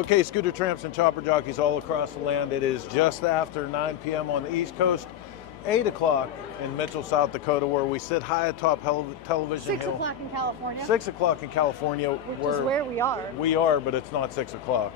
Okay, scooter tramps and chopper jockeys all across the land. It is just after 9 p.m. on the East Coast, 8 o'clock in Mitchell, South Dakota, where we sit high atop television 6 hill. o'clock in California. 6 o'clock in California. Which is where we are. We are, but it's not 6 o'clock.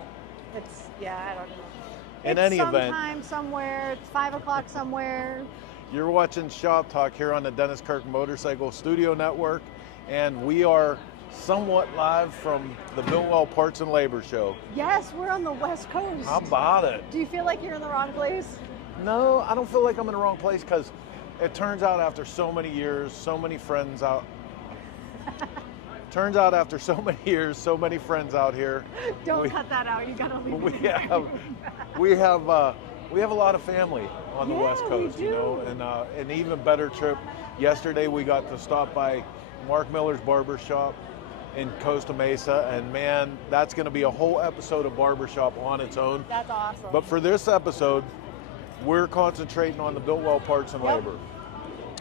It's, yeah, I don't know. In any event. Sometime, somewhere, it's 5 o'clock somewhere. You're watching ShopTalk here on the Dennis Kirk Motorcycle Studio Network, and we are somewhat live from the Biltwell Parts and Labor Show. Yes, we're on the West Coast. How about it? Do you feel like you're in the wrong place? No, I don't feel like I'm in the wrong place, because it turns out after so many years, so many friends out. Turns out after so many years, so many friends out here. Don't cut that out. You gotta leave it. We have a lot of family on the West Coast, we do. you know, and an even better trip. Yesterday we got to stop by Mark Miller's barber shop in Costa Mesa, and man, that's going to be a whole episode of Barbershop on its own. That's awesome. But for this episode, we're concentrating on the Biltwell Parts and Labor.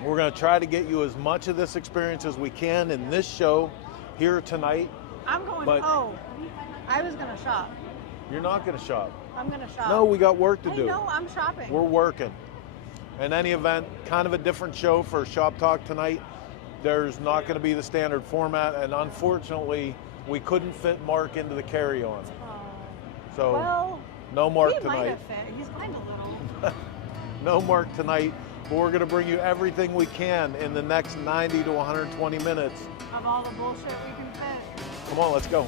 We're going to try to get you as much of this experience as we can in this show here tonight. I'm going, I was going to shop. You're not going to shop. I'm going to shop. No, we got work to do. No, I'm shopping. We're working. In any event, kind of a different show for Shop Talk tonight. There's not going to be the standard format, and unfortunately, we couldn't fit Mark into the carry-on. So, well, no Mark he tonight. might have fit. He's kind of little. No Mark tonight, but we're going to bring you everything we can in the next 90 to 120 minutes. Of all the bullshit we can fit. Come on, let's go.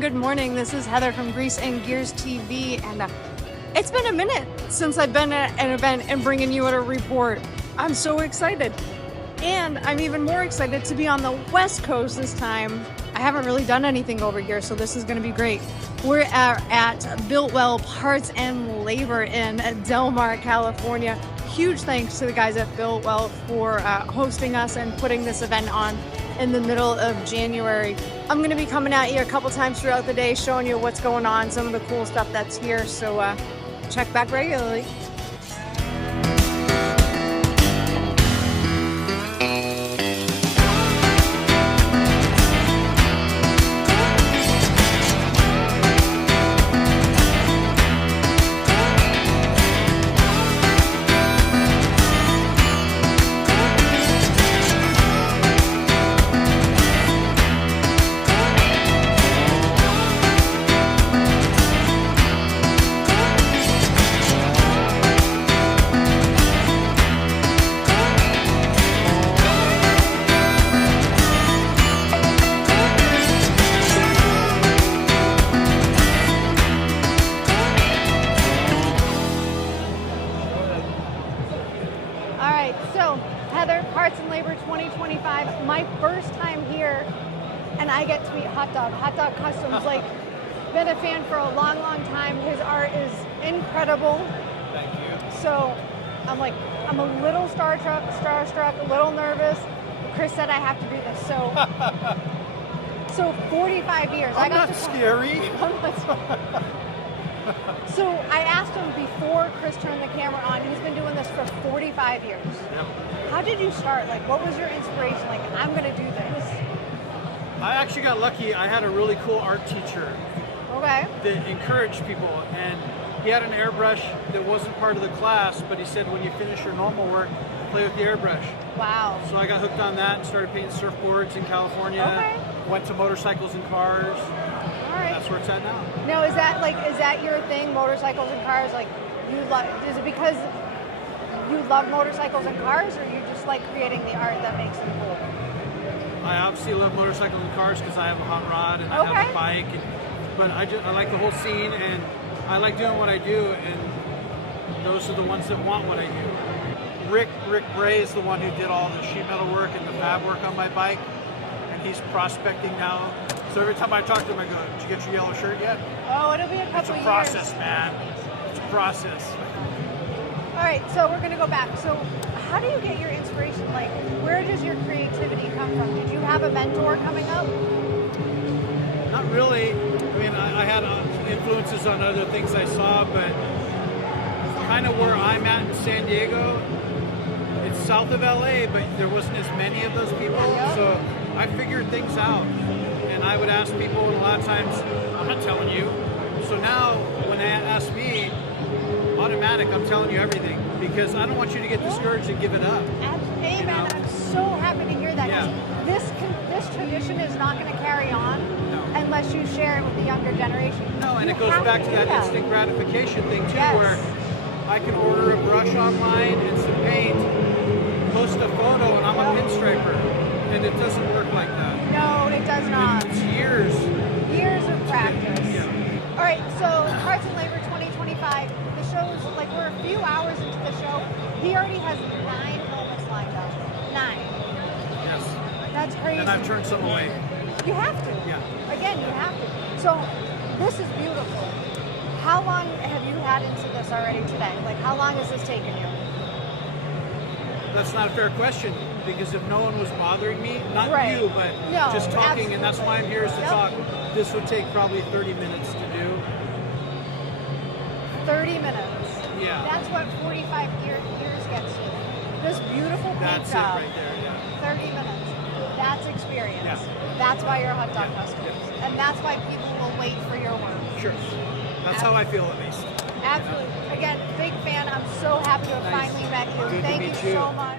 Good morning. This is Heather from Grease and Gears TV, and it's been a minute since I've been at an event and bringing you a report. I'm so excited, and I'm even more excited to be on the West Coast this time. I haven't really done anything over here, so this is going to be great. We're at Biltwell Parts and Labor in Del Mar, California. Huge thanks to the guys at Biltwell for hosting us and putting this event on in the middle of January. I'm going to be coming at you a couple times throughout the day, showing you what's going on, some of the cool stuff that's here, so check back regularly. Parts and Labor 2025, my first time here, and I get to meet Hot Dog Customs. Like, been a fan for a long time. His art is incredible. Thank you. So I'm like, I'm a little starstruck, a little nervous. Chris said I have to do this. So 45 years. I'm not scary. So I asked him before Chris turned the camera on. He's been doing this for 45 years. Yep. How did you start? Like, what was your inspiration? Like, I'm going to do this. I actually got lucky. I had a really cool art teacher that encouraged people, and he had an airbrush that wasn't part of the class, but he said when you finish your normal work, play with the airbrush. Wow. So I got hooked on that and started painting surfboards in California. Okay. Went to motorcycles and cars. All right. That's where it's at now. Now, is that your thing, motorcycles and cars? Like, is it because you love motorcycles and cars, or you just like creating the art that makes them cool? I obviously love motorcycles and cars because I have a hot rod and I have a bike, but I like the whole scene, and I like doing what I do, and those are the ones that want what I do. Rick Bray is the one who did all the sheet metal work and the fab work on my bike. he's prospecting now. So every time I talk to him, I go, "Did you get your yellow shirt yet?" Oh, it'll be a couple It's a years. process, man. It's a process. All right, so we're gonna go back. So, how do you get your inspiration? Like, where does your creativity come from? Did you have a mentor coming up? Not really. I mean, I had influences on other things I saw, but kind of where I'm at in San Diego, it's south of LA, but there wasn't as many of those people. Yeah. So I figured things out, and I would ask people, and a lot of times, I'm not telling you. So now, when they ask me, automatic, I'm telling you everything, because I don't want you to get discouraged and give it up. Absolutely, You know? man. I'm so happy to hear that. Yeah. This tradition is not going to carry on unless you share it with the younger generation. No, and You it goes have back to to do that instant gratification thing too, Yes. where I can order a brush online and some paint, post a photo, and I'm a pinstriper, and it doesn't work like that. No, it does not. It's years. Years of practice. Yeah. All right, so Parts and Labor 2025. The show's like we're a few hours into the show. He already has 9 helmets lined up. 9. Yes. That's crazy. And I've turned some away. You have to. Yeah. Again, you have to. So this is beautiful. How long have you had into this already today? Like, how long has this taken you? That's not a fair question, because if no one was bothering me, not Right. you, but No, just talking, and that's why I'm here is to Yep. talk, this would take probably 30 minutes to do. 30 minutes. Yeah. That's what 45 years gets you. This beautiful paint That's it job. right there, yeah. 30 minutes. That's experience. Yeah. That's why you're hot dog Yeah. customers. And that's why people will wait for your work. Sure. That's how I feel, at least. Absolutely. Again, big fan. I'm so happy to have Nice. finally met you. Good to Thank meet you you. so much.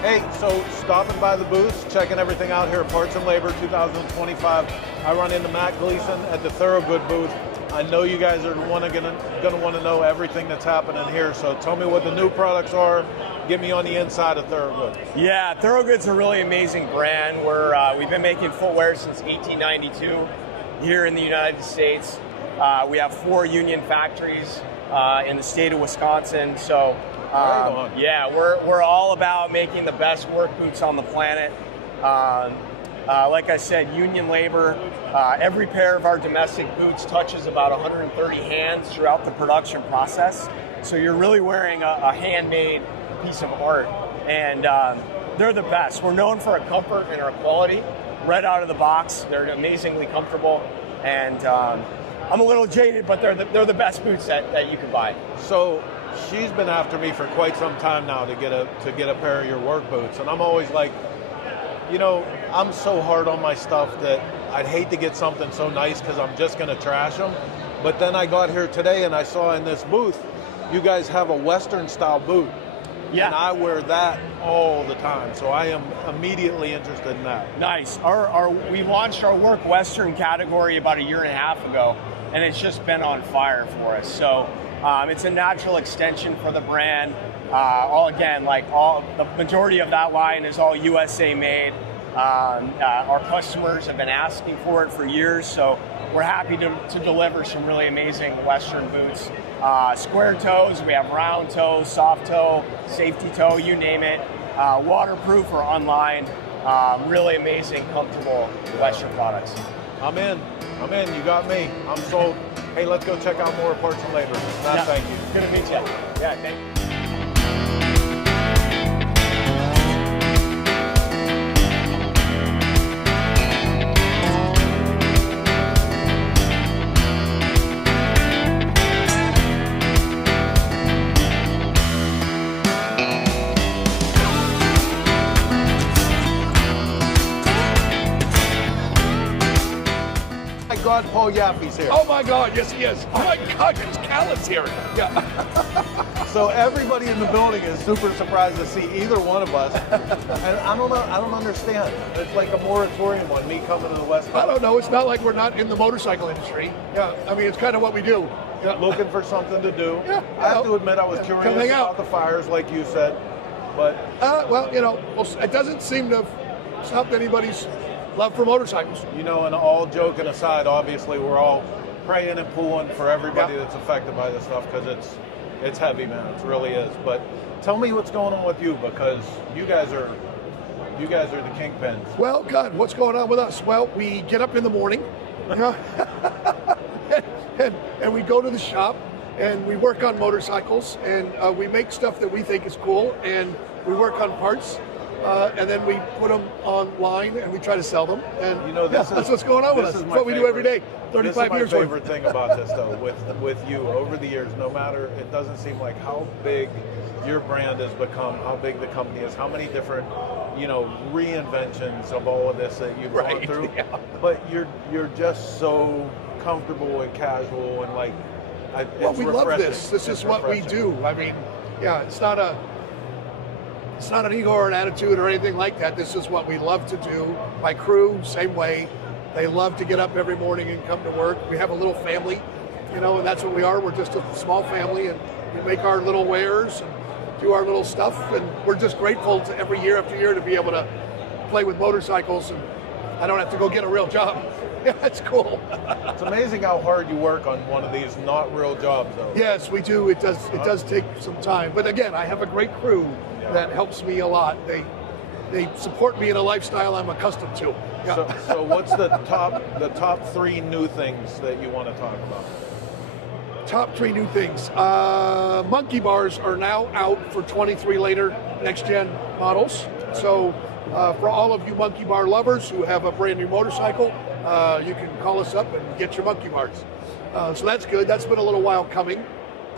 Hey, so stopping by the booths, checking everything out here at Parts and Labor 2025. I run into Matt Gleason at the Thorogood booth. I know you guys are gonna want to know everything that's happening here. So tell me what the new products are. Get me on the inside of Thorogood. Yeah, Thorogood's a really amazing brand. We've been making footwear since 1892 here in the United States. We have 4 union factories in the state of Wisconsin. So Right on. yeah, we're all about making the best work boots on the planet. Like I said, union labor. Every pair of our domestic boots touches about 130 hands throughout the production process. So you're really wearing a handmade piece of art, and they're the best. We're known for our comfort and our quality. Right out of the box, they're amazingly comfortable, and I'm a little jaded, but they're the best boots that you can buy. So she's been after me for quite some time now to get a pair of your work boots, and I'm always like, you know, I'm so hard on my stuff that I'd hate to get something so nice because I'm just going to trash them. But then I got here today and I saw in this booth, you guys have a Western style boot. Yeah. And I wear that all the time, so I am immediately interested in that. Nice. We launched our work Western category about 1.5 years ago, and it's just been on fire for us. So it's a natural extension for the brand. The majority of that line is all USA made. Our customers have been asking for it for years, so we're happy to deliver some really amazing Western boots. Square toes, we have round toe, soft toe, safety toe, you name it. Waterproof or unlined. Really amazing, comfortable Western products. I'm in. You got me. I'm sold. Hey, let's go check out more Parts and Labor. Matt, Yeah. thank you. Good to meet you. Yeah, thank you. My God, Paul, Paul Yaffe's here. Oh my God, yes he is. Oh my God, it's Callan's here. Yeah. So everybody in the building is super surprised to see either one of us. And I don't know, I don't understand. It's like a moratorium on me coming to the West Coast. I don't know, it's not like we're not in the motorcycle industry. Yeah, I mean, it's kind of what we do. Yeah. Looking for something to do. Yeah, I have to admit I was come curious hang about out. the fires, like you said. But Well, you know, it doesn't seem to have stopped anybody's love for motorcycles. you know, and all joking aside, obviously we're all praying and pulling for everybody Yeah. that's affected by this stuff because it's heavy, man. It really is. But tell me what's going on with you, because you guys are the kingpins. Well, God, what's going on with us? Well, we get up in the morning, you know, and we go to the shop and we work on motorcycles and we make stuff that we think is cool and we work on parts and then we put them online and we try to sell them. And You know, that's what's going on with us. this is It's my what we do every day. favorite- 35 years This is my worth. favorite thing about this, though, with you over the years. No matter, it doesn't seem like how big your brand has become, how big the company is, how many different, reinventions of all of this that you've gone Right, through. yeah. But you're just so comfortable and casual and like. Well, it's we love refreshing. this. This It's is what we refreshing. do. I mean, yeah, it's not an ego or an attitude or anything like that. This is what we love to do. My crew, same way. They love to get up every morning and come to work. We have a little family, and that's what we are. We're just a small family, and we make our little wares and do our little stuff. And we're just grateful to every year after year to be able to play with motorcycles, and I don't have to go get a real job. Yeah, it's cool. It's amazing how hard you work on one of these not real jobs, though. Yes, we do. It does take some time. But again, I have a great crew that helps me a lot. They support me in a lifestyle I'm accustomed to. Yeah. So what's the top 3 new things that you want to talk about? Top 3 new things. Monkey bars are now out for 23 later next gen models. So for all of you monkey bar lovers who have a brand new motorcycle, you can call us up and get your monkey bars. So that's good. That's been a little while coming.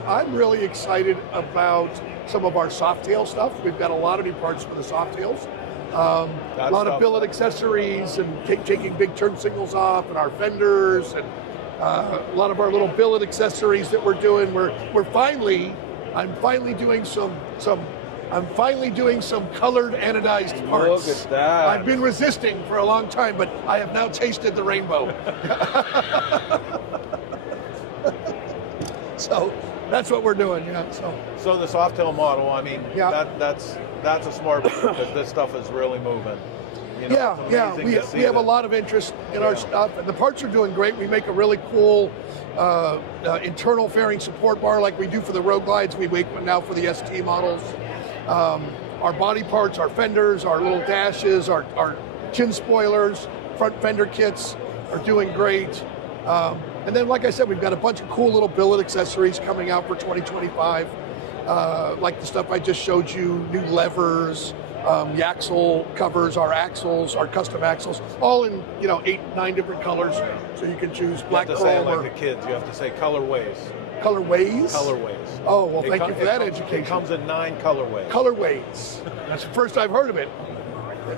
I'm really excited about some of our Softail stuff. We've got a lot of new parts for the Softails. A lot of billet accessories and taking big turn signals off, and our fenders, and a lot of our little billet accessories that we're doing. I'm finally doing some colored anodized parts. Look at that. I've been resisting for a long time, but I have now tasted the rainbow. So that's what we're doing, yeah. So the Softail model, I mean, Yeah. that's a smart move because this stuff is really moving. It's amazing to see We have a that. lot of interest in our stuff, and the parts are doing great. We make a really cool internal fairing support bar like we do for the Road Glides. We make one now for the ST models. Our body parts, our fenders, our little dashes, our chin spoilers, front fender kits are doing great. And then, like I said, we've got a bunch of cool little billet accessories coming out for 2025, like the stuff I just showed you, new levers, the axle covers, our axles, our custom axles, all in 8, 9 different colors, so you can choose black, You have to say it chrome, like the kids. You have to say colorways. colorways. Colorways. Oh, well, thank you for that It education. comes in 9 colorways. Colorways. That's the first I've heard of it.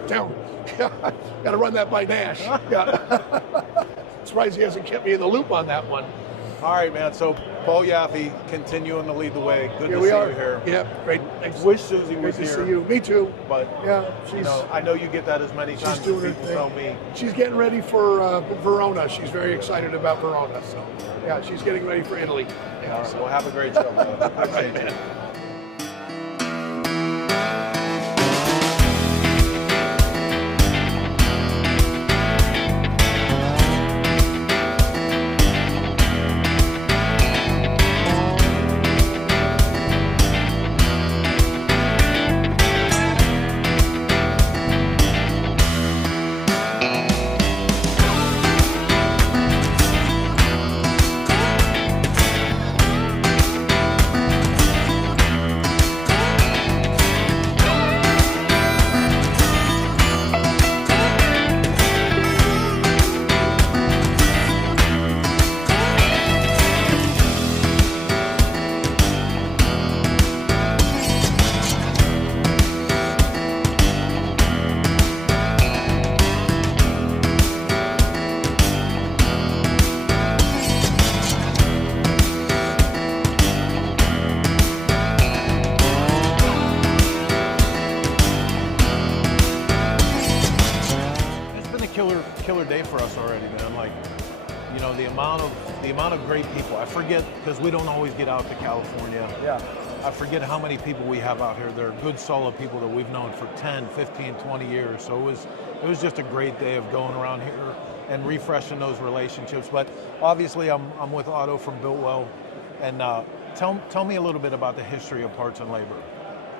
Down. Got to run that by Nash. Yeah. Surprised he hasn't kept me in the loop on that one. All right, man. So Paul Yaffe continuing to lead the way. Good Here to we see are. you here. Yeah, great. Thanks. Wish Susie Great was to here. see you. Me too. But Yeah, she's I know you get that as many times as doing her people thing. tell me. She's getting ready for Verona. She's very excited about Verona. So yeah, she's getting ready for Italy. Yeah, All right, so- well, have a great show, brother. All Appreciate right, you. man. killer day for us already, man. Like, you know, the amount of great people. I forget, because we don't always get out to California. Yeah. I forget how many people we have out here. They're good, solid people that we've known for 10, 15, 20 years. So it was just a great day of going around here and refreshing those relationships. But obviously, I'm with Otto from Biltwell, and tell me a little bit about the history of Parts and Labor.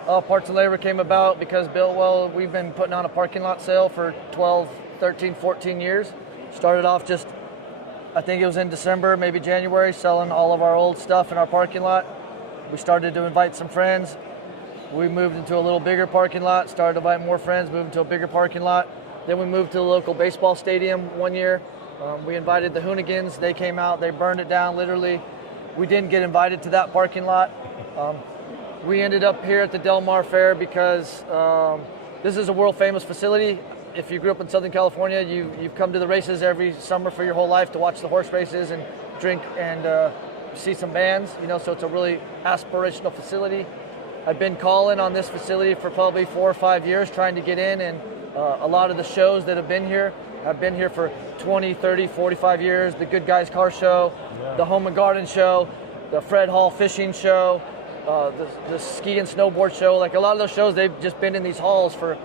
Parts and Labor came about because Biltwell, we've been putting on a parking lot sale for 12, 13, 14 years. Started off just, I think it was in December, maybe January, selling all of our old stuff in our parking lot. We started to invite some friends. We moved into a little bigger parking lot, started to invite more friends, moved into a bigger parking lot. Then we moved to the local baseball stadium one year. We invited the Hoonigans. They came out, they burned it down, literally. We didn't get invited to that parking lot. We ended up here at the Del Mar Fair because this is a world famous facility. If you grew up in Southern California, you've come to the races every summer for your whole life to watch the horse races and drink and see some bands, you know, so it's a really aspirational facility. I've been calling on this facility for probably 4 or 5 years trying to get in, and a lot of the shows that have been here for 20, 30, 45 years. The Good Guys Car Show, the Home and Garden Show, the Fred Hall Fishing Show, the Ski and Snowboard Show. Like a lot of those shows, they've just been in these halls for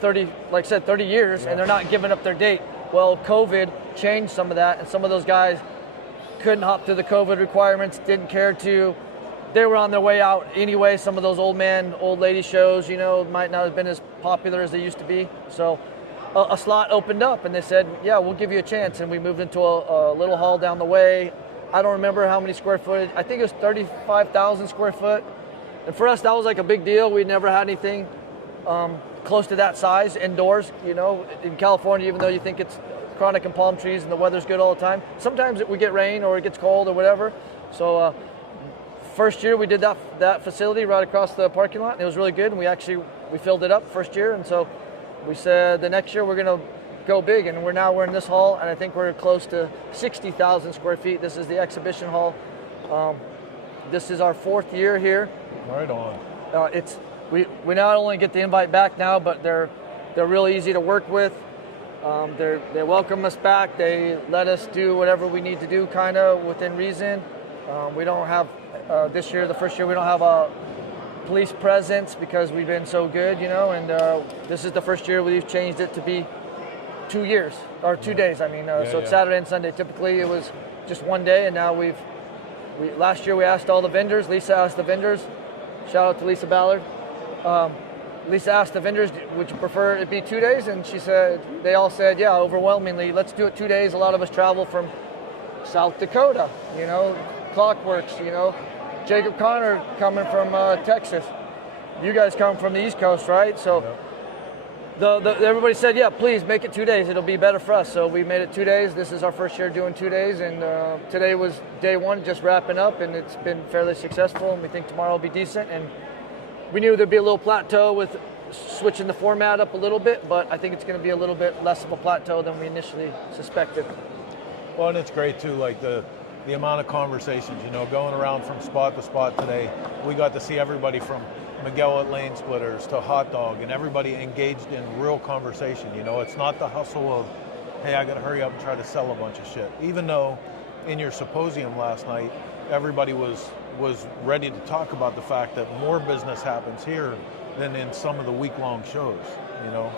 30 years, and they're not giving up their date. Well, COVID changed some of that, and some of those guys couldn't hop through the COVID requirements, didn't care to. They were on their way out anyway. Some of those old lady shows, you know, might not have been as popular as they used to be. So a slot opened up, and they said, yeah, we'll give you a chance. And we moved into a little hall down the way. I don't remember how many square footage. I think it was 35,000 square foot. And for us, that was like a big deal. We never had anything close to that size indoors. You know, in California, even though you think it's chronic and palm trees and the weather's good all the time, sometimes we get rain or it gets cold or whatever. So first year we did that facility right across the parking lot, and it was really good, and we filled it up first year. And so we said the next year we're going to go big, and we're in this hall, and I think we're close to 60,000 square feet. This is the exhibition hall. This is our 4th year here. Right on. We not only get the invite back now, but they're really easy to work with. They welcome us back. They let us do whatever we need to do, kind of within reason. We don't have this year, the first year, we don't have a police presence because we've been so good, you know. And this is the first year we've changed it to be 2 years or 2 days. I mean, so it's Saturday and Sunday. Typically, it was just one day, and now last year we asked all the vendors. Lisa asked the vendors. Shout out to Lisa Ballard. Lisa asked the vendors, would you prefer it be 2 days? And they all said, yeah, overwhelmingly, let's do it 2 days. A lot of us travel from South Dakota, you know, Clockworks, you know, Jacob Connor coming from Texas. You guys come from the East Coast, right? So everybody said, yeah, please make it 2 days. It'll be better for us. So we made it 2 days. This is our first year doing 2 days. And today was day one, just wrapping up, and it's been fairly successful. And we think tomorrow will be decent. And we knew there'd be a little plateau with switching the format up a little bit, but I think it's going to be a little bit less of a plateau than we initially suspected. Well, and it's great too, like the amount of conversations, you know, going around from spot to spot today. We got to see everybody from Miguel at Lane Splitters to Hot Dog, and everybody engaged in real conversation. You know, it's not the hustle of, hey, I got to hurry up and try to sell a bunch of shit. Even though in your symposium last night, everybody was ready to talk about the fact that more business happens here than in some of the week-long shows, you know?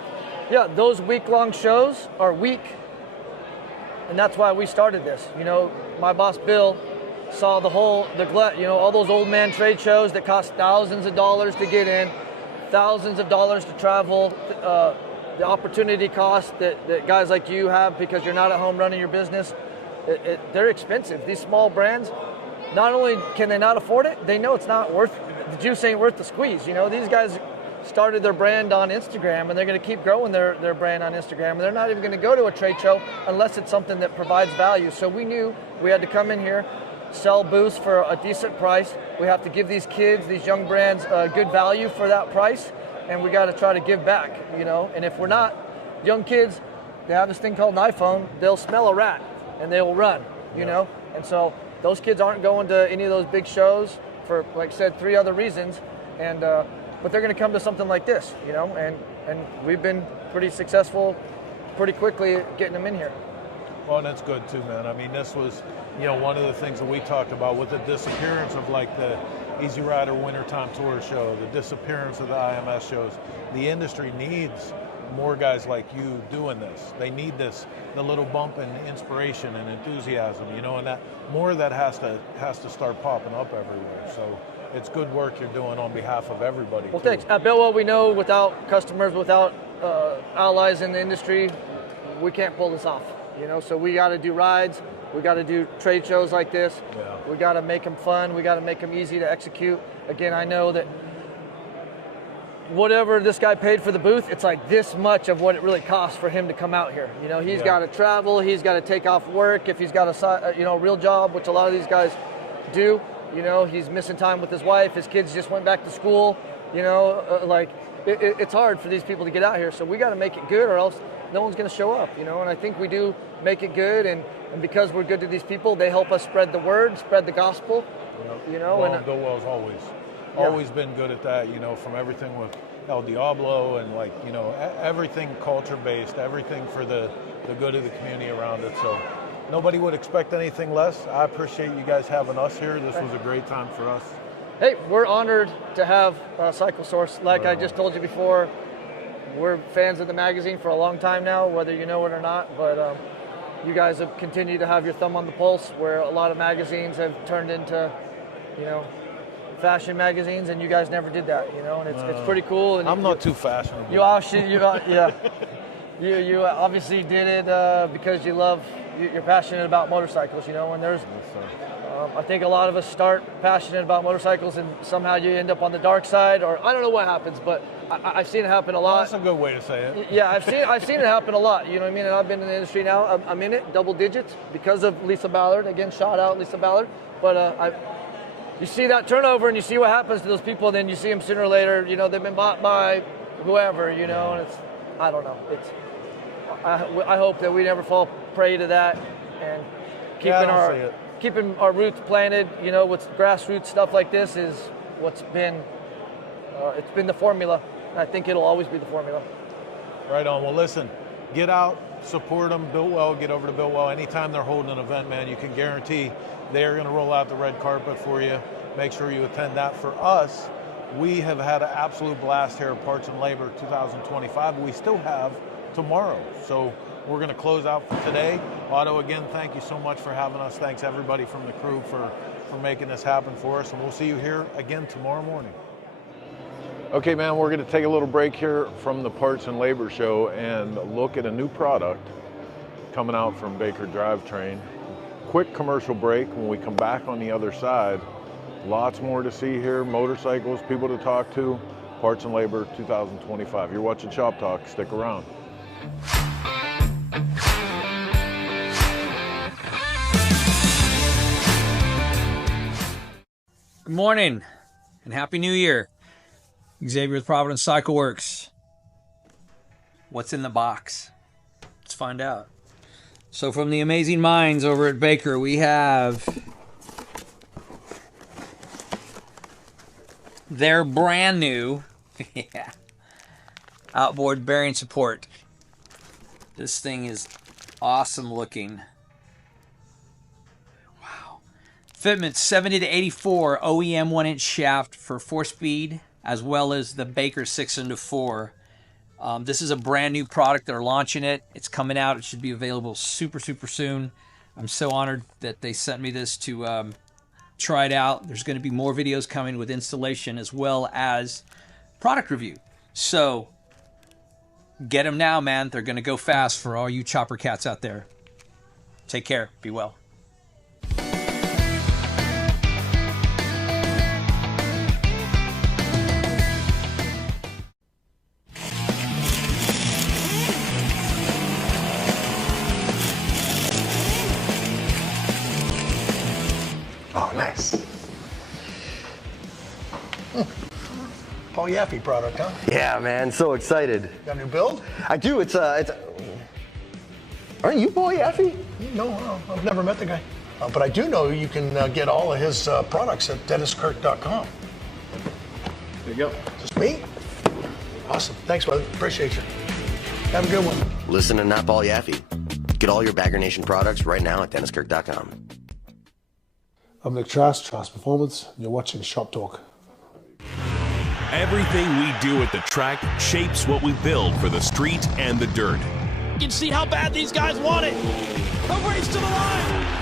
Yeah, those week-long shows are weak, and that's why we started this. You know, my boss Bill saw the glut, you know, all those old man trade shows that cost thousands of dollars to get in, thousands of dollars to travel, the opportunity cost that guys like you have because you're not at home running your business, they're expensive. These small brands, not only can they not afford it, they know it's not worth, the juice ain't worth the squeeze. You know, these guys started their brand on Instagram, and they're going to keep growing their brand on Instagram, and they're not even going to go to a trade show unless it's something that provides value. So we knew we had to come in here, sell booths for a decent price. We have to give these kids, these young brands, good value for that price, and we got to try to give back, you know. And if we're not, young kids, they have this thing called an iPhone, they'll smell a rat, and they will run, you know. And so those kids aren't going to any of those big shows for, like I said, 3 other reasons, and but they're going to come to something like this, you know, and we've been pretty successful pretty quickly getting them in here. Well, and that's good too, man. I mean, this was, one of the things that we talked about with the disappearance of like the Easy Rider Wintertime Tour show, the disappearance of the IMS shows. The industry needs more guys like you doing this. They need this, the little bump in inspiration and enthusiasm, and that more of that has to start popping up everywhere. So it's good work you're doing on behalf of everybody. Well, thanks. At Biltwell, we know without customers, without allies in the industry, we can't pull this off. So we got to do rides. We got to do trade shows like this. Yeah. We got to make them fun. We got to make them easy to execute. Again, I know that whatever this guy paid for the booth, it's like this much of what it really costs for him to come out here. He's got to travel. He's got to take off work if he's got a real job, which a lot of these guys do. He's missing time with his wife. His kids just went back to school. It's hard for these people to get out here. So we got to make it good, or else no one's going to show up. And I think we do make it good, and because we're good to these people, they help us spread the word, spread the gospel. Well, and Biltwell's always been good at that. From everything with El Diablo and everything culture-based, everything for the good of the community around it. So nobody would expect anything less. I appreciate you guys having us here. This was a great time for us. Hey, we're honored to have Cycle Source. Like I just told you before, we're fans of the magazine for a long time now, whether you know it or not. But you guys have continued to have your thumb on the pulse, where a lot of magazines have turned into, fashion magazines, and you guys never did that, and it's pretty cool. And I'm not too fashionable. You obviously did it because you're passionate about motorcycles, and there's, I think a lot of us start passionate about motorcycles and somehow you end up on the dark side, or I don't know what happens, but I've seen it happen a lot. That's a good way to say it. Yeah, I've seen it happen a lot, you know what I mean? And I've been in the industry now. I'm in it, double digits, because of Lisa Ballard. Again, shout out Lisa Ballard. But you see that turnover and you see what happens to those people, and then you see them sooner or later, they've been bought by whoever, and it's, I don't know. I hope that we never fall prey to that, and keeping our roots planted, with grassroots stuff like this is what's been, it's been the formula. I think it'll always be the formula. Right on. Well, listen, get out, support them. Biltwell, get over to Biltwell. Anytime they're holding an event, man, you can guarantee they're going to roll out the red carpet for you. Make sure you attend that. For us, we have had an absolute blast here at Parts and Labor 2025. We still have tomorrow. So we're going to close out for today. Otto, again, thank you so much for having us. Thanks everybody from the crew for making this happen for us. And we'll see you here again tomorrow morning. Okay, man, we're going to take a little break here from the Parts and Labor show and look at a new product coming out from Baker Drivetrain. Quick commercial break. When we come back on the other side, lots more to see here, motorcycles, people to talk to. Parts and Labor 2025. You're watching Shop Talk. Stick around. Good morning and Happy New Year. Xavier with Providence Cycle Works. What's in the box? Let's find out. So from the amazing minds over at Baker, we have their brand new outboard bearing support. This thing is awesome looking. Wow. Fitment 70 to 84 OEM 1-inch shaft for 4-speed, as well as the Baker 6-4. This is a brand new product. They're launching it. It's coming out. It should be available super soon. I'm so honored that they sent me this to try it out. There's going to be more videos coming with installation as well as product review. So get them now, man. They're going to go fast for all you chopper cats out there. Take care. Be well. Oh, nice. Paul Yaffe product, huh? Yeah, man, so excited. Got a new build? I do. It's. Aren't you Paul Yaffe? No, I've never met the guy. But I do know you can get all of his products at DennisKirk.com. There you go. Just me? Awesome. Thanks, brother. Appreciate you. Have a good one. Listen to Not Ball Yaffee. Get all your Bagger Nation products right now at DennisKirk.com. I'm Nick Trask, Trask Performance, and you're watching Shop Talk. Everything we do at the track shapes what we build for the street and the dirt. You can see how bad these guys want it. A race to the line.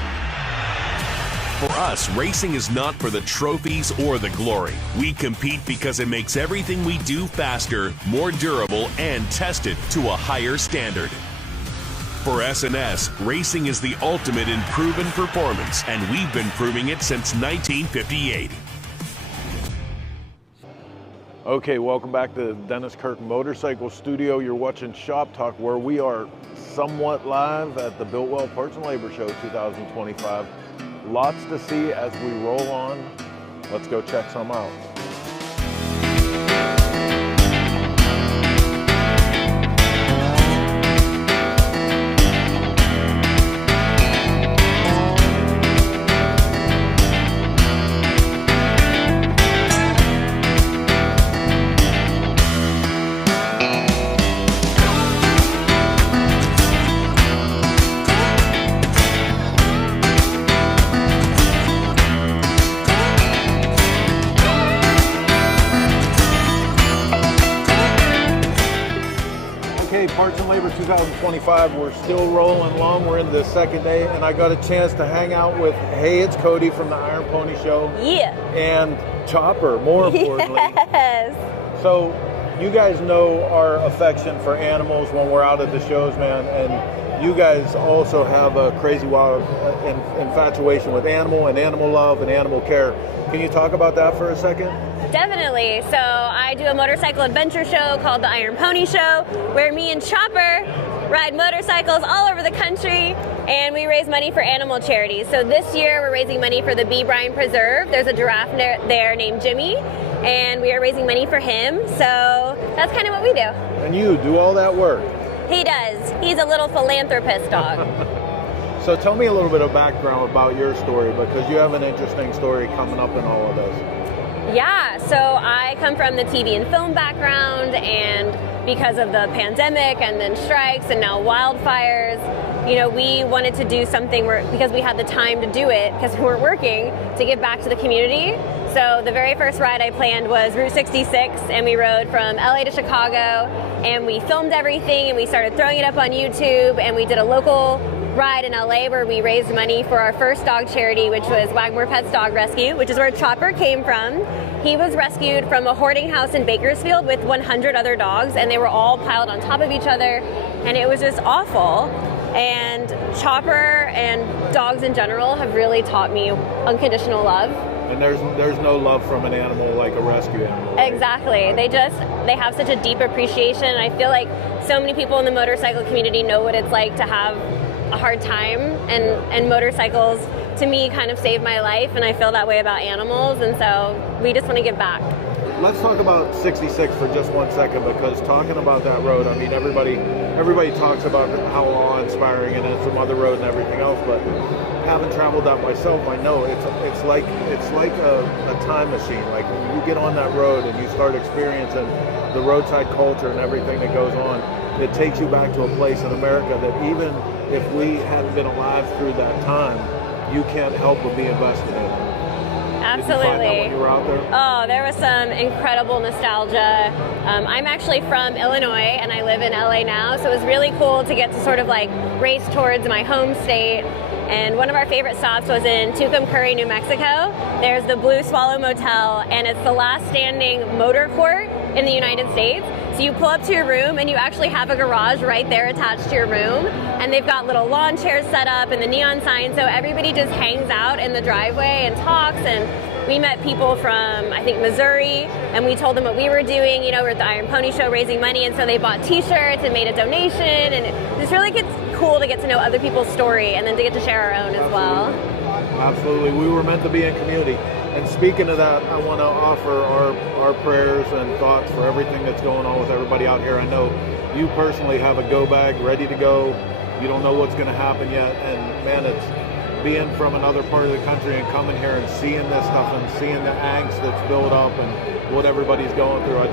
For us, racing is not for the trophies or the glory. We compete because it makes everything we do faster, more durable, and tested to a higher standard. For S&S, racing is the ultimate in proven performance, and we've been proving it since 1958. Okay, welcome back to Dennis Kirk Motorcycle Studio. You're watching Shop Talk, where we are somewhat live at the Biltwell Parts and Labor Show 2025. Lots to see as we roll on. Let's go check some out. Parts and Labor 2025, we're still rolling along. We're in the second day, and I got a chance to hang out with, hey, it's Cody from the Iron Pony Show. Yeah. And Chopper, more importantly. Yes. So, you guys know our affection for animals when we're out at the shows, man, and you guys also have a crazy wild infatuation with animal love and animal care. Can you talk about that for a second? Definitely. So I do a motorcycle adventure show called the Iron Pony Show, where me and Chopper ride motorcycles all over the country, and we raise money for animal charities. So this year we're raising money for the B. Bryan Preserve. There's a giraffe there named Jimmy, and we are raising money for him. So that's kind of what we do. And you do all that work? He does. He's a little philanthropist dog. So tell me a little bit of background about your story, because you have an interesting story coming up in all of this. Yeah, so I come from the TV and film background, and because of the pandemic and then strikes and now wildfires, you know, we wanted to do something because we had the time to do it, because we weren't working, to give back to the community. So the very first ride I planned was Route 66, and we rode from LA to Chicago, and we filmed everything, and we started throwing it up on YouTube, and we did a local ride in LA where we raised money for our first dog charity, which was Wagmore Pets Dog Rescue, which is where Chopper came from. He was rescued from a hoarding house in Bakersfield with 100 other dogs, and they were all piled on top of each other, and it was just awful. And Chopper and dogs in general have really taught me unconditional love. And there's no love from an animal like a rescue animal. Right? Exactly. They have such a deep appreciation, and I feel like so many people in the motorcycle community know what it's like to have a hard time, and motorcycles to me kind of saved my life, and I feel that way about animals, and so we just want to give back. Let's talk about 66 for just 1 second, because talking about that road, I mean, everybody talks about how awe-inspiring it is from other road and everything else, but having traveled that myself, I know it's like a time machine. Like when you get on that road and you start experiencing the roadside culture and everything that goes on, it takes you back to a place in America that even if we hadn't been alive through that time, you can't help but be invested in it. Absolutely. Did you find that when you were out there? Oh, there was some incredible nostalgia. I'm actually from Illinois, and I live in LA now, so it was really cool to get to sort of like race towards my home state. And one of our favorite stops was in Tucumcari, New Mexico. There's the Blue Swallow Motel, and it's the last standing motor court in the United States. So you pull up to your room, and you actually have a garage right there attached to your room. And they've got little lawn chairs set up and the neon sign, so everybody just hangs out in the driveway and talks. And we met people from, I think, Missouri, and we told them what we were doing. You know, we're at the Iron Pony Show raising money, and so they bought t-shirts and made a donation. And it just really gets cool to get to know other people's story and then to get to share our own as well. Absolutely. We were meant to be in community. And speaking of that, I want to offer our prayers and thoughts for everything that's going on with everybody out here. I know you personally have a go bag ready to go. You don't know what's going to happen yet. And man, being from another part of the country and coming here and seeing this stuff and seeing the angst that's built up and what everybody's going through. I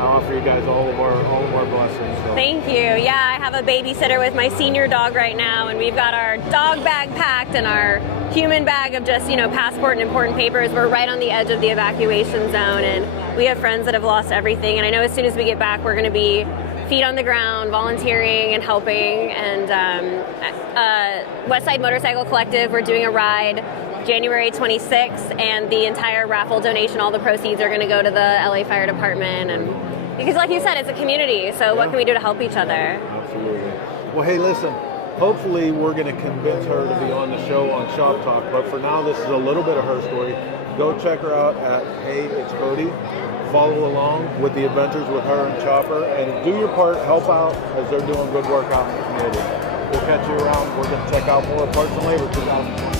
offer you guys all of our blessings. So. Thank you. Yeah, I have a babysitter with my senior dog right now, and we've got our dog bag packed and our human bag of just, passport and important papers. We're right on the edge of the evacuation zone, and we have friends that have lost everything. And I know as soon as we get back, we're going to be feet on the ground, volunteering and helping. And Westside Motorcycle Collective, we're doing a ride January 26th, and the entire raffle donation, all the proceeds are going to go to the LA Fire Department. And because, like you said, it's a community, so what can we do to help each other? Absolutely. Well, hey, listen, hopefully we're going to convince her to be on the show on Shop Talk, but for now, this is a little bit of her story. Go check her out at Hey It's Cody. Follow along with the adventures with her and Chopper, and do your part, help out as they're doing good work out in the community. We'll catch you around. We're going to check out more Parts and Labor 2020.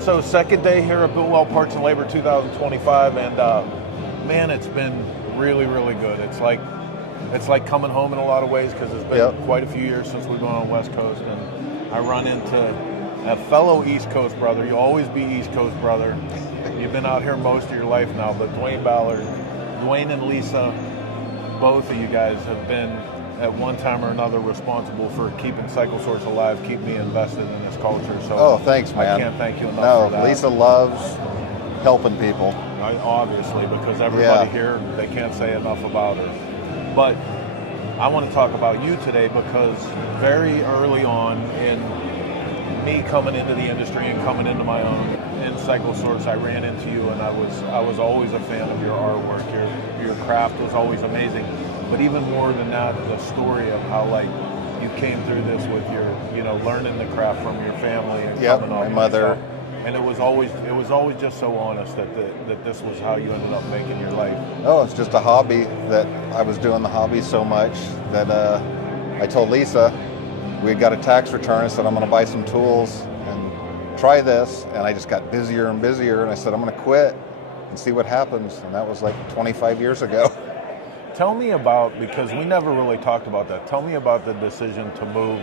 So second day here at Biltwell Parts and Labor 2025, and man, it's been really, really good. It's like coming home in a lot of ways, because it's been quite a few years since we've been on West Coast, and I run into a fellow East Coast brother. You'll always be East Coast brother. You've been out here most of your life now, but Dwayne and Lisa, both of you guys have been at one time or another responsible for keeping Cycle Source alive, keep me invested in this culture. So thanks, man. I can't thank you enough for that. Lisa loves helping people. Obviously, because everybody here, they can't say enough about her. But I want to talk about you today, because very early on in me coming into the industry and coming into my own in Cycle Source, I ran into you, and I was always a fan of your artwork. Your craft was always amazing. But even more than that, the story of how you came through this with your, learning the craft from your family and coming up. My mother. And it was always just so honest that this was how you ended up making your life. Oh, it's just a hobby that I was doing the hobby so much that I told Lisa we got a tax return. I said, I'm going to buy some tools and try this. And I just got busier and busier. And I said, I'm going to quit and see what happens. And that was 25 years ago. Tell me about, because we never really talked about that, tell me about the decision to move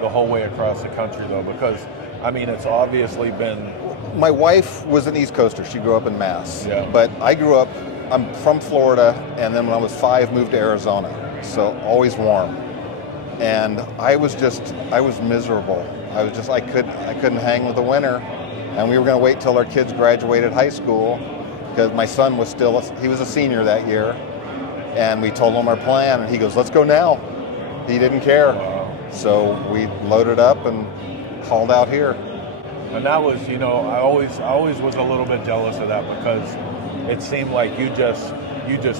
the whole way across the country, though, because, it's obviously been... My wife was an East Coaster. She grew up in Mass. Yeah. But I'm from Florida, and then when I was 5, moved to Arizona. So always warm. And I was miserable. I couldn't hang with the winter. And we were going to wait till our kids graduated high school, because my son was he was a senior that year. And we told him our plan, and he goes, let's go now. He didn't care. Wow. So we loaded up and hauled out here. And that was, I always was a little bit jealous of that, because it seemed like you just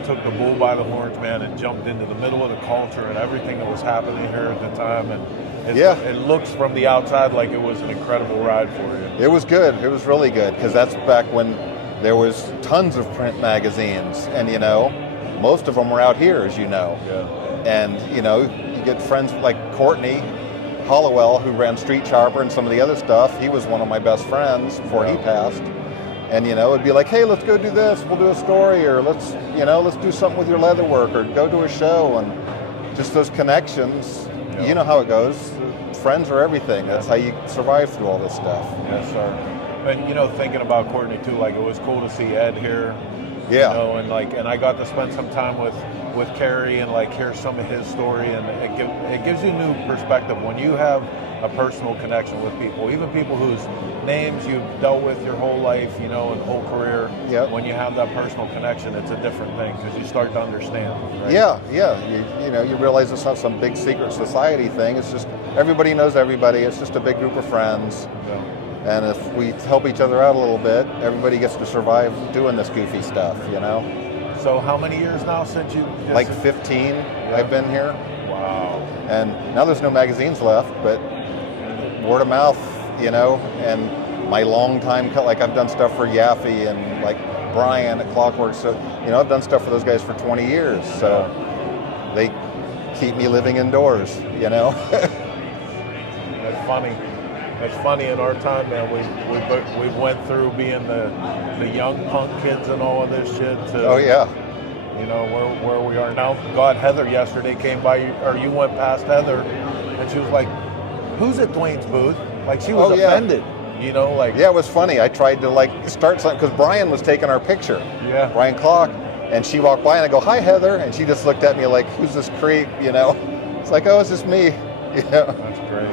took the bull by the horns, man, and jumped into the middle of the culture and everything that was happening here at the time. And it looks from the outside like it was an incredible ride for you. It was good. It was really good, because that's back when there was tons of print magazines, and most of them were out here, as you know. Yeah. And, you get friends like Courtney Hollowell, who ran Street Sharper and some of the other stuff. He was one of my best friends before he passed. And, it'd be like, hey, let's go do this. We'll do a story, or let's do something with your leather work, or go to a show. And just those connections, you know how it goes. Friends are everything. That's how you survive through all this stuff. Yes, sir. And, thinking about Courtney, too, it was cool to see Ed here. Yeah. And I got to spend some time with Kerry and hear some of his story, and it gives you new perspective when you have a personal connection with people, even people whose names you've dealt with your whole life, you know, and whole career. Yep. When you have that personal connection, it's a different thing because you start to understand. Right? Yeah. You know, you realize it's not some big secret society thing. It's just everybody knows everybody. It's just a big group of friends. Yeah. And if we help each other out a little bit, everybody gets to survive doing this goofy stuff, you know? So how many years now since you... Like 15, I've been here. Wow. And now there's no magazines left, but word of mouth, you know, and my long time, like I've done stuff for Yaffe and like Brian at Clockwork, so, you know, I've done stuff for those guys for 20 years, so they keep me living indoors, you know? That's funny. It's funny in our time, man. We went through being the young punk kids and all of this shit. To, you know where we are now. God, Heather yesterday came by, or you went past Heather, and she was like, "Who's at Dwayne's booth?" Like she was offended. You know, like it was funny. I tried to like start something because Brian was taking our picture. Yeah. Brian Clock, and she walked by and I go, "Hi, Heather," and she just looked at me like, "Who's this creep?" You know. It's like, "Oh, it's just me." You know. That's great.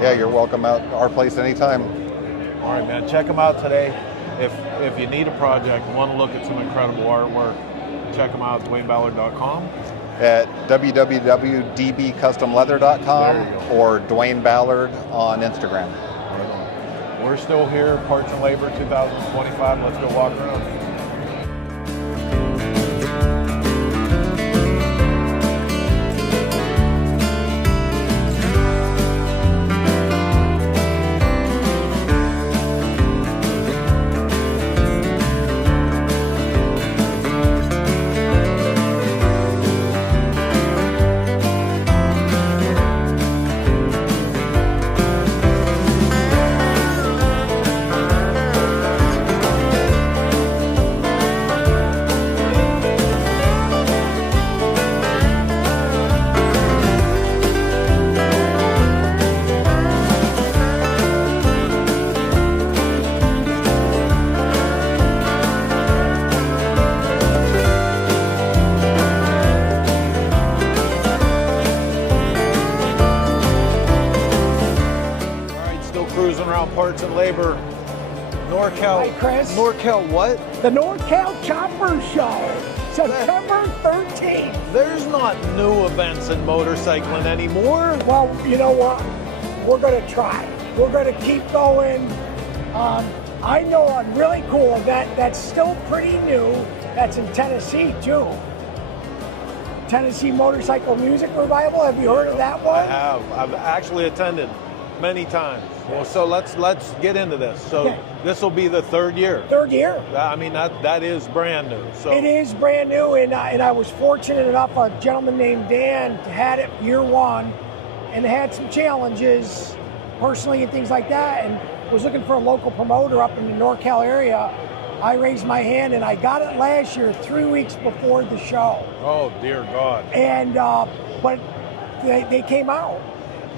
Yeah, you're welcome out to our place anytime. All right, man. Check them out today. If you need a project, want to look at some incredible artwork, check them out at DwayneBallard.com. At www.dbcustomleather.com or Dwayne Ballard on Instagram. Right on. We're still here, Parts and Labor 2025. Let's go walk around. Parts and Labor, NorCal. Hi, Chris. NorCal what? The NorCal Chopper Show, September 13th. There's not new events in motorcycling anymore. Well, you know what? We're going to try. We're going to keep going. I know a really cool event that's still pretty new. That's in Tennessee, too. Tennessee Motorcycle Music Revival. Have you heard of that one? I have. I've actually attended many times. Well, so let's get into this. So this will be the third year. Third year. I mean, that is brand new. So it is brand new, and I was fortunate enough. A gentleman named Dan had it year one, and had some challenges personally and things like that, and was looking for a local promoter up in the NorCal area. I raised my hand, and I got it last year, 3 weeks before the show. Oh dear God! And but they came out,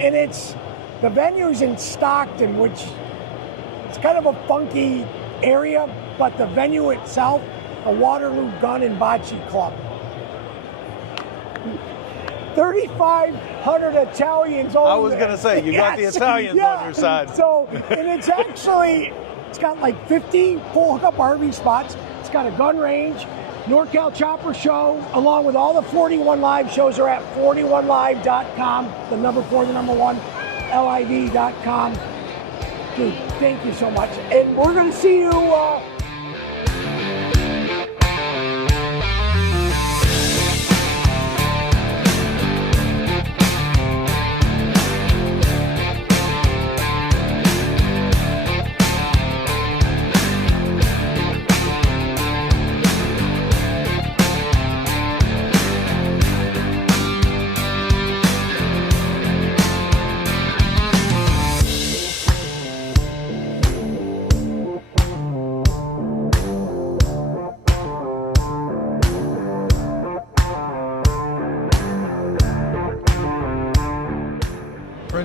and the venue's in Stockton, which it's kind of a funky area, but the venue itself, the Waterloo Gun and Bocce Club. 3,500 Italians over I was going to say, you got the Italians on your side. So, and it's got like 50 full hookup RV spots. It's got a gun range, NorCal Chopper Show, along with all the 41 Live shows are at 41live.com, the number 4, the number 1. liv.com. Dude, thank you so much. And we're going to see you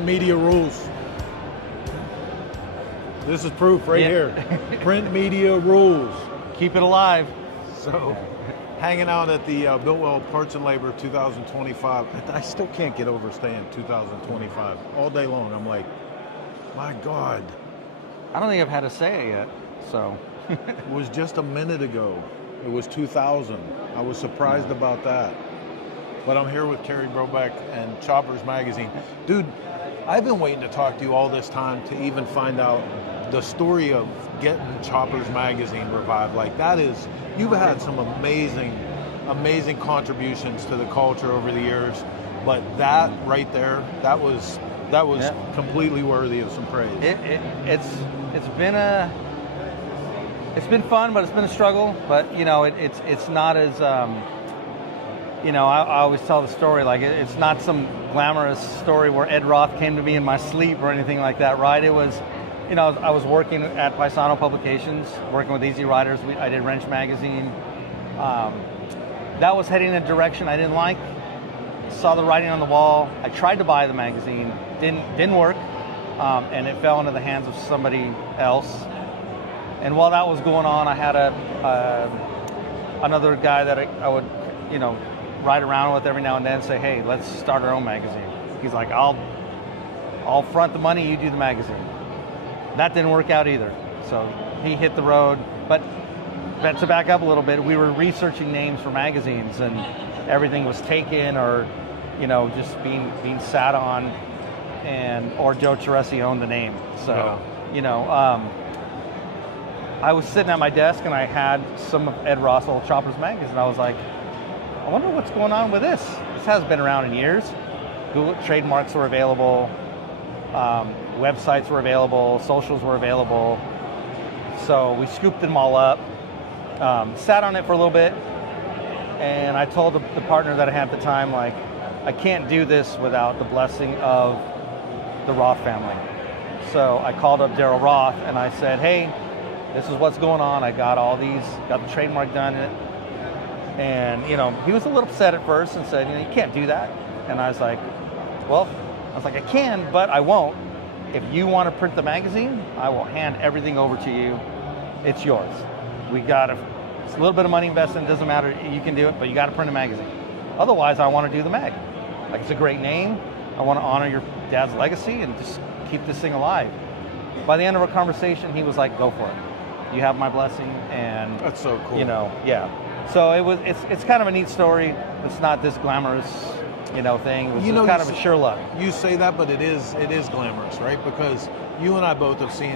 Media rules. This is proof right here. Print media rules. Keep it alive. So, hanging out at the Biltwell Parts and Labor 2025. I still can't get over saying 2025 all day long. I'm like, My God. I don't think I've had a say yet, so. It was just a minute ago. It was 2000. I was surprised about that. But I'm here with Terry Brobeck and Choppers Magazine. Dude, I've been waiting to talk to you all this time to even find out the story of getting Choppers Magazine revived. Like, that is, you've had some amazing contributions to the culture over the years, but that right there, that was completely worthy of some praise. It's been fun, but it's been a struggle. But you know, it's not as you know. I always tell the story like it's not some glamorous story where Ed Roth came to me in my sleep or anything like that, right? It was, you know, I was working at Paisano Publications, working with Easy Riders. I did Wrench Magazine. That was heading in a direction I didn't like. Saw the writing on the wall. I tried to buy the magazine, didn't work, and it fell into the hands of somebody else. And while that was going on, I had another guy that I would, you know, ride around with every now and then. Say, hey, let's start our own magazine. He's like, I'll front the money, you do the magazine. That didn't work out either. So he hit the road. But to back up a little bit, we were researching names for magazines, and everything was taken or, you know, just being sat on, or Joe Teresi owned the name. So, you know. I was sitting at my desk and I had some of Ed Roth's old Choppers magazine. I was like, I wonder what's going on with this. This hasn't been around in years. Google trademarks were available, websites were available, socials were available. So we scooped them all up, sat on it for a little bit, and I told the partner that I had at the time, like, I can't do this without the blessing of the Roth family. So I called up Daryl Roth and I said, hey, this is what's going on. I got got the trademark done in it. And, you know, he was a little upset at first and said, you know, you can't do that. And I was like, I can, but I won't. If you want to print the magazine, I will hand everything over to you. It's yours. It's a little bit of money invested. It doesn't matter. You can do it, but you got to print a magazine. Otherwise, I want to do the mag. Like, it's a great name. I want to honor your dad's legacy and just keep this thing alive. By the end of our conversation, he was like, go for it. You have my blessing. And that's so cool. You know, yeah. So it's kind of a neat story. It's not this glamorous, you know, thing. It was just kind of a sure luck. You say that, but it is glamorous, right? Because you and I both have seen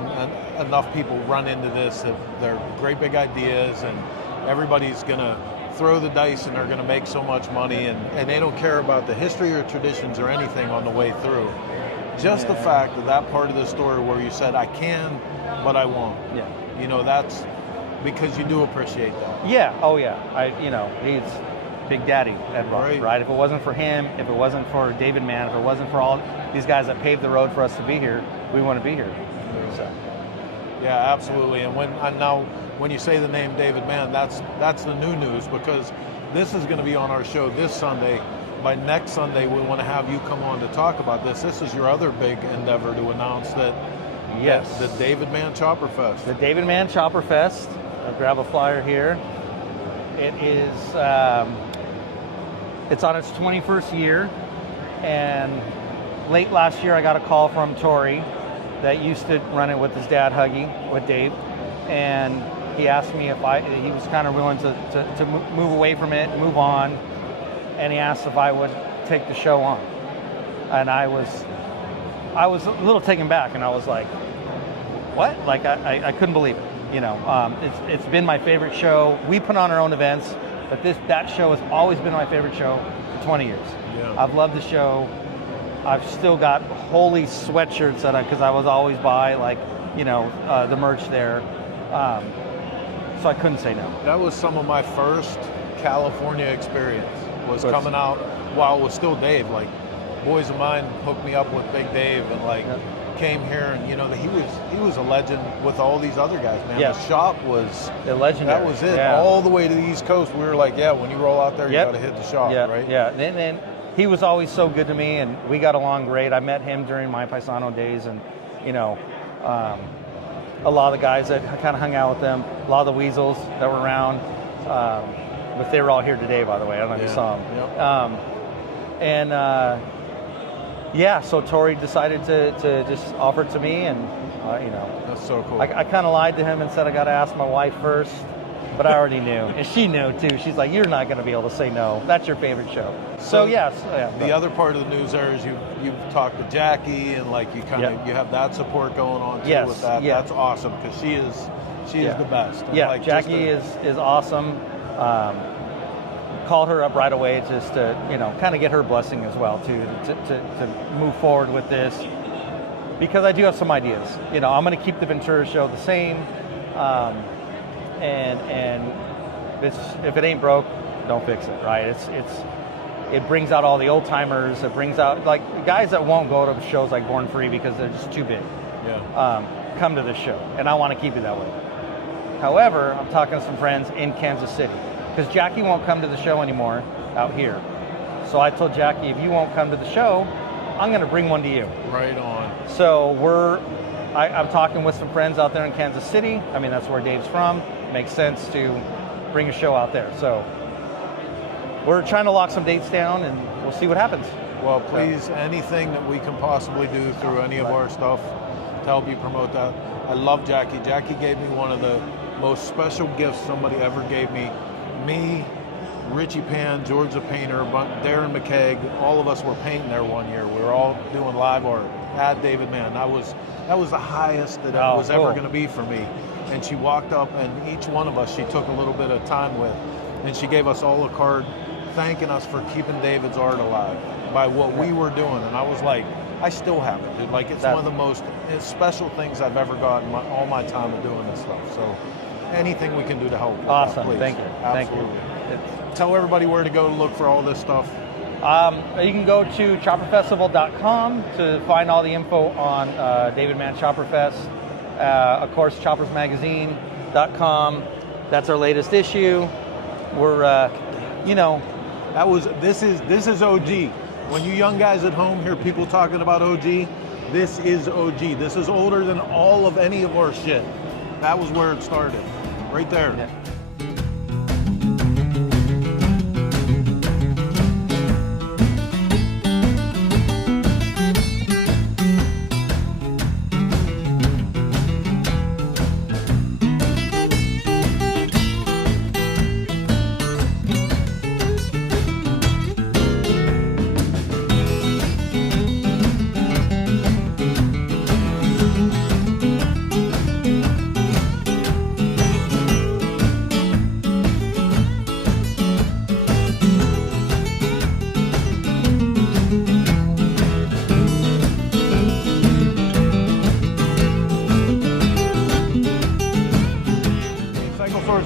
enough people run into this that they're great big ideas and everybody's going to throw the dice and they're going to make so much money and they don't care about the history or traditions or anything on the way through. Just the fact that part of the story where you said, I can, but I won't. Yeah. You know, that's because you do appreciate that. Yeah. Oh, yeah. You know, he's Big Daddy, Ed Roth, right? If it wasn't for him, if it wasn't for David Mann, if it wasn't for all these guys that paved the road for us to be here, we wouldn't be here. So. Yeah, absolutely. And when you say the name David Mann, that's the new news because this is going to be on our show this Sunday. By next Sunday, we want to have you come on to talk about this. This is your other big endeavor to announce that. Yes. The David Mann Chopper Fest. The David Mann Chopper Fest. I'll grab a flyer here. It is, it's on its 21st year. And late last year, I got a call from Tori that used to run it with his dad, Huggy, with Dave. And he asked me if he was kind of willing to move away from it, move on. And he asked if I would take the show on. And I was a little taken back, and I was like, what? Like, I couldn't believe it. You know, it's been my favorite show. We put on our own events, but that show has always been my favorite show for 20 years. Yeah. I've loved the show. I've still got holy sweatshirts because I was always by, like, you know, the merch there. So I couldn't say no. That was some of my first California experience, was coming out while it was still Dave. Like, boys of mine hooked me up with Big Dave and like came here, and you know, he was a legend with all these other guys, man. The shop was the legendary. That was it. All the way to the East Coast. We were like, yeah, when you roll out there, you got to hit the shop, right? Yeah. And he was always so good to me, and we got along great. I met him during my Paisano days, and you know, a lot of the guys that kind of hung out with them, a lot of the weasels that were around. But they were all here today, by the way. I don't know if you saw them. Yeah, so Tori decided to just offer it to me, and that's so cool. I kind of lied to him and said I got to ask my wife first, but I already knew, and she knew too. She's like, "You're not going to be able to say no. That's your favorite show." So yes, The other part of the news there is you've talked to Jackie, and like you kind of you have that support going on too with that. Yeah. That's awesome because she is the best. And Yeah, like Jackie is awesome. Called her up right away just to kind of get her blessing as well to move forward with this, because I do have some ideas. I'm going to keep the Ventura show the same, and if it ain't broke, don't fix it. Right? It brings out all the old timers. It brings out like guys that won't go to shows like Born Free because they're just too big. Yeah. Come to this show, and I want to keep it that way. However, I'm talking to some friends in Kansas City, because Jackie won't come to the show anymore out here. So I told Jackie, if you won't come to the show, I'm going to bring one to you. Right on. So I'm talking with some friends out there in Kansas City. I mean, that's where Dave's from. It makes sense to bring a show out there. So we're trying to lock some dates down, and we'll see what happens. Well, please, anything that we can possibly do through any of our stuff to help you promote that. I love Jackie. Jackie gave me one of the most special gifts somebody ever gave me. Me, Richie Pan, George the Painter, Darren McKeag, all of us were painting there one year. We were all doing live art at David Mann. That was the highest that it was ever going to be for me. And she walked up, and each one of us she took a little bit of time with, and she gave us all a card thanking us for keeping David's art alive by what we were doing. And I was like, I still have it, dude. Like, it's one of the most special things I've ever gotten all my time of doing this stuff. So anything we can do to help. Awesome. Please. Thank you. Absolutely. Thank you. Tell everybody where to go to look for all this stuff. You can go to chopperfestival.com to find all the info on David Mann Chopper Fest. Of course, choppersmagazine.com. That's our latest issue. We're, this is OG. When you young guys at home hear people talking about OG, this is OG. This is older than all of any of our shit. That was where it started, right there. Yeah.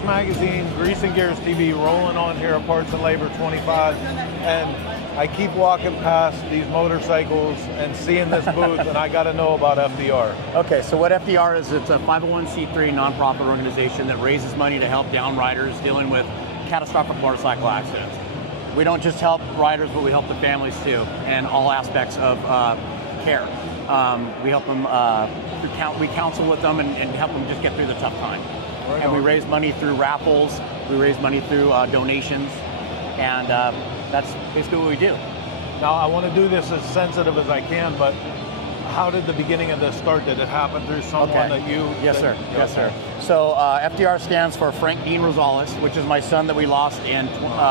Magazine, Grease and Gears TV, rolling on here at Parts and Labor 25, and I keep walking past these motorcycles and seeing this booth, and I got to know about FDR. Okay, so what FDR is, it's a 501c3 nonprofit organization that raises money to help down riders dealing with catastrophic motorcycle accidents. We don't just help riders, but we help the families too, and all aspects of care. We help them, we counsel with them and help them just get through the tough time. Right and on. we raise money through raffles, we raise money through donations, and that's basically what we do. Now, I want to do this as sensitive as I can, but how did the beginning of this start? Did it happen through someone that you... Yes, sir. Yes, sir. So FDR stands for Frank Dean Rosales, which is my son that we lost in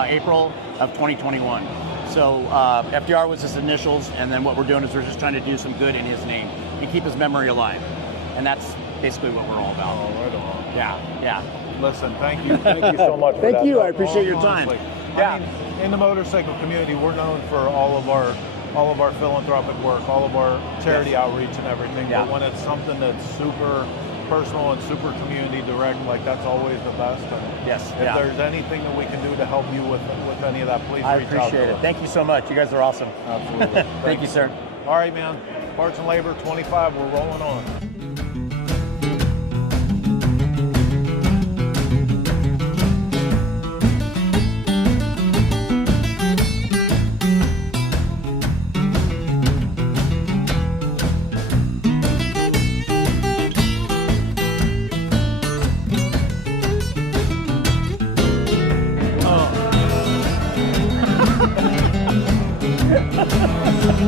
April of 2021. So FDR was his initials, and then what we're doing is we're just trying to do some good in his name and keep his memory alive. And that's basically what we're all about. Oh, right on. Yeah. Listen, thank you so much for that. Thank you. I appreciate your time. I mean, in the motorcycle community, we're known for all of our philanthropic work, all of our charity outreach and everything. Yeah. But when it's something that's super personal and super community direct, like that's always the best. And yes. If there's anything that we can do to help you with any of that, please I reach out appreciate to it. us. Thank you so much. You guys are awesome. Absolutely. Thank you, sir. All right, man. Parts and Labor 25. We're rolling on.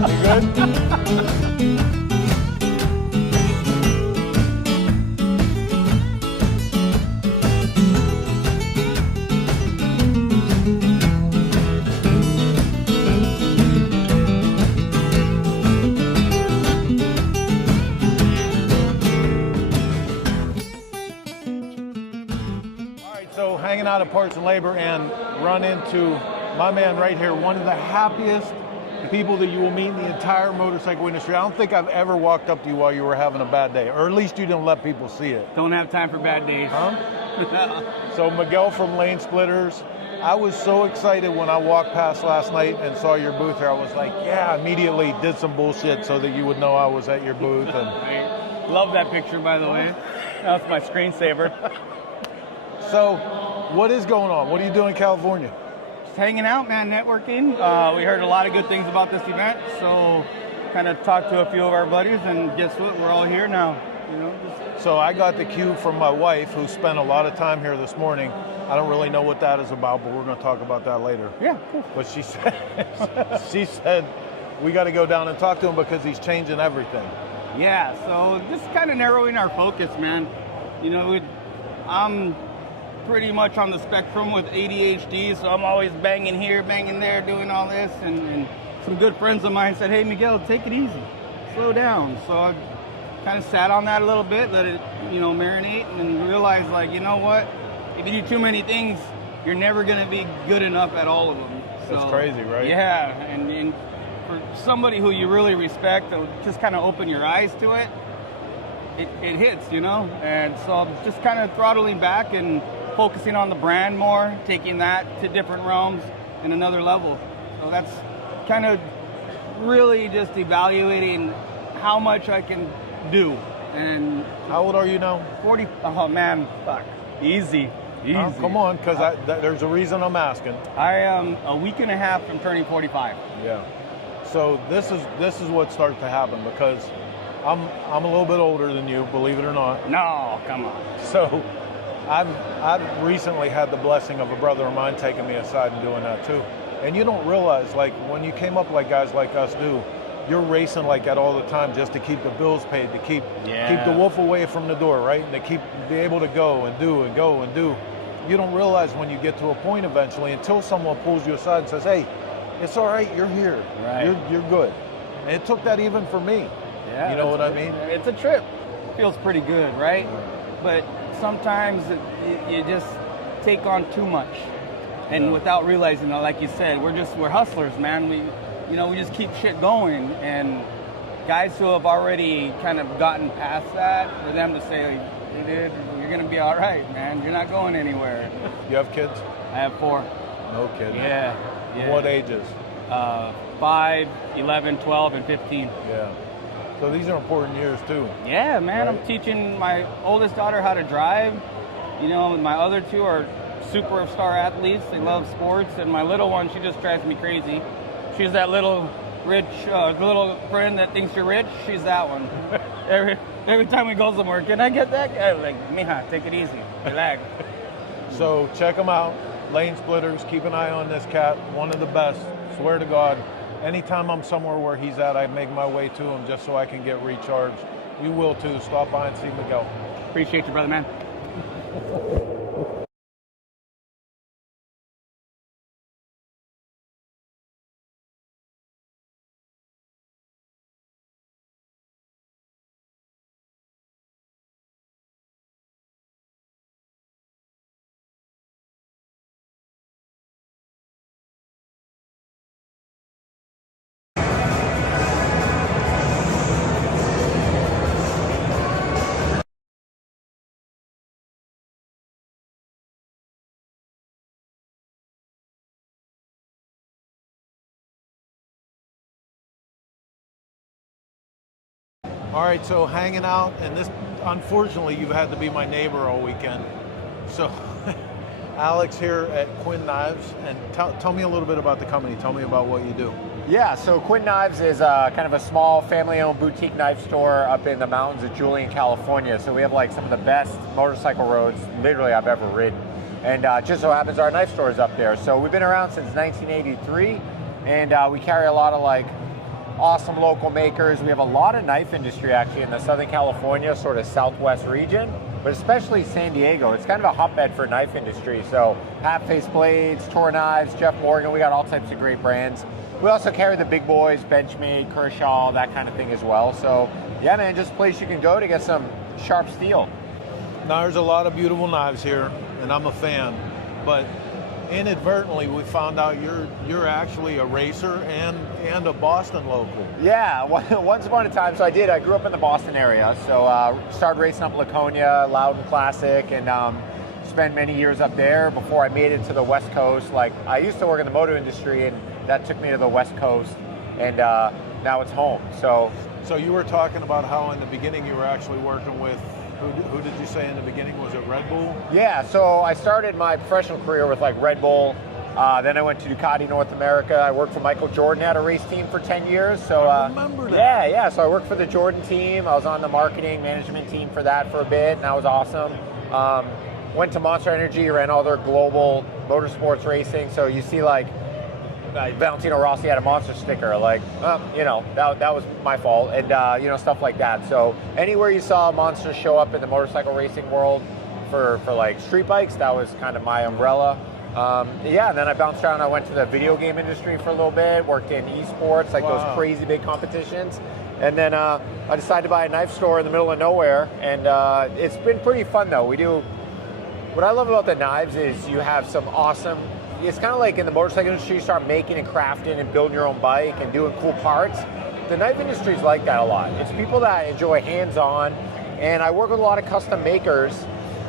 You good? So hanging out at Parts and Labor and run into my man right here, one of the happiest people that you will meet in the entire motorcycle industry. I don't think I've ever walked up to you while you were having a bad day, or at least you didn't let people see it. Don't have time for bad days. Huh? So Miguel from Lane Splitters, I was so excited when I walked past last night and saw your booth here. I was like, yeah, immediately did some bullshit so that you would know I was at your booth. And I love that picture, by the way. That's my screensaver. So, what is going on? What are you doing in California? Just hanging out, man, networking. We heard a lot of good things about this event, so kind of talked to a few of our buddies, and guess what? We're all here now. You know. So I got the cue from my wife, who spent a lot of time here this morning. I don't really know what that is about, but we're going to talk about that later. Yeah. Cool. But she said we got to go down and talk to him because he's changing everything. Yeah. So just kind of narrowing our focus, man. You know, I'm pretty much on the spectrum with ADHD, so I'm always banging here, banging there, doing all this, and some good friends of mine said, hey, Miguel, take it easy, slow down. So I kind of sat on that a little bit, let it, you know, marinate, and realized, like, you know what, if you do too many things, you're never going to be good enough at all of them. So, that's crazy, right? Yeah, and for somebody who you really respect, just kind of open your eyes to it, it hits, you know? And so just kind of throttling back and focusing on the brand more, taking that to different realms and another level. So that's kind of really just evaluating how much I can do. And how old are you now? 40. Oh man, fuck. Easy. Oh, come on, because there's a reason I'm asking. I am a week and a half from turning 45. Yeah. So this is what starts to happen, because I'm a little bit older than you, believe it or not. No, come on. So I've recently had the blessing of a brother of mine taking me aside and doing that too. And you don't realize, like, when you came up like guys like us do, you're racing like that all the time just to keep the bills paid, to keep the wolf away from the door, right? And to be able to go and do and go and do. You don't realize when you get to a point eventually, until someone pulls you aside and says, hey, it's all right, you're here. Right. You're good. And it took that even for me. Yeah, you know what I mean? It's a trip. It feels pretty good, right? Yeah. But sometimes you just take on too much, and without realizing, like you said, we're hustlers, man. We just keep shit going, and guys who have already kind of gotten past that, for them to say, hey, dude, you're gonna be all right, man. You're not going anywhere. You have kids? I have 4. No kidding. Yeah. What ages? 5, 11, 12, and 15. Yeah. So these are important years too. Yeah, man. Right? I'm teaching my oldest daughter how to drive. You know, my other 2 are superstar athletes. They love sports. And my little one, she just drives me crazy. She's that little rich, little friend that thinks you're rich. She's that one. Every time we go somewhere, can I get that? I'm like, mija, take it easy. Relax. So check them out. Lane Splitters. Keep an eye on this cat. One of the best. Swear to God. Anytime I'm somewhere where he's at, I make my way to him just so I can get recharged. You will too. Stop by and see Miguel. Appreciate you, brother, man. All right, so hanging out, and this, unfortunately, you've had to be my neighbor all weekend. So Alex here at Quinn Knives, and tell me a little bit about the company. Tell me about what you do. Yeah, so Quinn Knives is kind of a small family-owned boutique knife store up in the mountains of Julian, California. So we have like some of the best motorcycle roads literally I've ever ridden. And just so happens our knife store is up there. So we've been around since 1983, and we carry a lot of like awesome local makers. We have a lot of knife industry actually in the Southern California, sort of Southwest region, but especially San Diego. It's kind of a hotbed for knife industry. So half-face blades, Tor knives, Jeff Morgan, we got all types of great brands. We also carry the big boys, Benchmade, Kershaw, that kind of thing as well. So yeah, man, just a place you can go to get some sharp steel. Now there's a lot of beautiful knives here, and I'm a fan, but inadvertently we found out you're actually a racer and a Boston local. Yeah, once upon a time, so I grew up in the Boston area, so started racing up Laconia, Loudon Classic, and spent many years up there before I made it to the West Coast. Like, I used to work in the motor industry, and that took me to the West Coast, and now it's home. So you were talking about how in the beginning you were actually working with, who did you say in the beginning? Was it Red Bull? Yeah, so I started my professional career with like Red Bull. Then I went to Ducati North America. I worked for Michael Jordan at a race team for 10 years. So I remember that. Yeah. So I worked for the Jordan team. I was on the marketing management team for that for a bit, and that was awesome. Went to Monster Energy, ran all their global motorsports racing. So you see like Valentino Rossi had a Monster sticker, like, that was my fault, and stuff like that. So anywhere you saw Monster show up in the motorcycle racing world for like street bikes, that was kind of my umbrella. And then I bounced around. I went to the video game industry for a little bit, worked in esports, like those crazy big competitions. And then I decided to buy a knife store in the middle of nowhere, and it's been pretty fun though. What I love about the knives is you have some awesome, it's kind of like in the motorcycle industry, you start making and crafting and building your own bike and doing cool parts. The knife industry is like that a lot. It's people that enjoy hands-on, and I work with a lot of custom makers,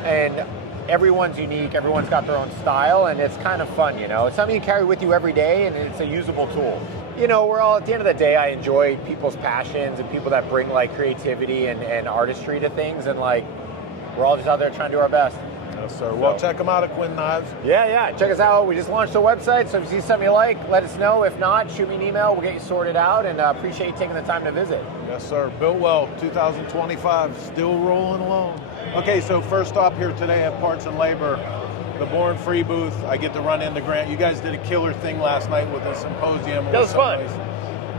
and everyone's unique, everyone's got their own style, and it's kind of fun, It's something you carry with you every day, and it's a usable tool. We're all, at the end of the day, I enjoy people's passions and people that bring like creativity and artistry to things, and like, we're all just out there trying to do our best. Yes, sir. Well, check them out at Quinn Knives. Yeah. Check us out. We just launched a website, so if you see something you like, let us know. If not, shoot me an email. We'll get you sorted out, and appreciate you taking the time to visit. Yes, sir. Biltwell 2025, still rolling along. Okay, so first stop here today at Parts and Labor, the Born Free booth. I get to run into Grant. You guys did a killer thing last night with the symposium. That was fun.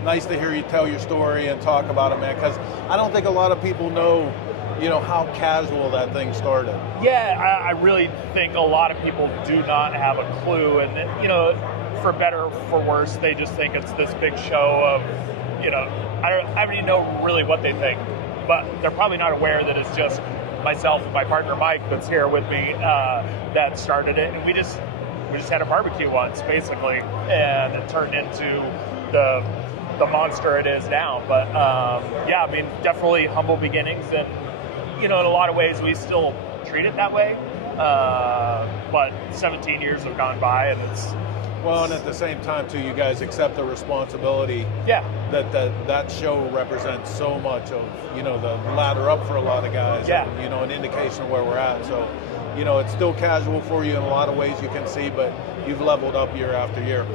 Nice to hear you tell your story and talk about it, man, because I don't think a lot of people know how casual that thing started. Yeah, I really think a lot of people do not have a clue, and for better or for worse, they just think it's this big show of, I don't even know really what they think, but they're probably not aware that it's just myself and my partner Mike that's here with me that started it, and we just had a barbecue once basically, and it turned into the monster it is now. But definitely humble beginnings, and in a lot of ways we still treat it that way, but 17 years have gone by, and it's and at the same time too, you guys accept the responsibility that show represents so much of the ladder up for a lot of guys, and, an indication of where we're at. So it's still casual for you in a lot of ways, you can see, but you've leveled up year after year.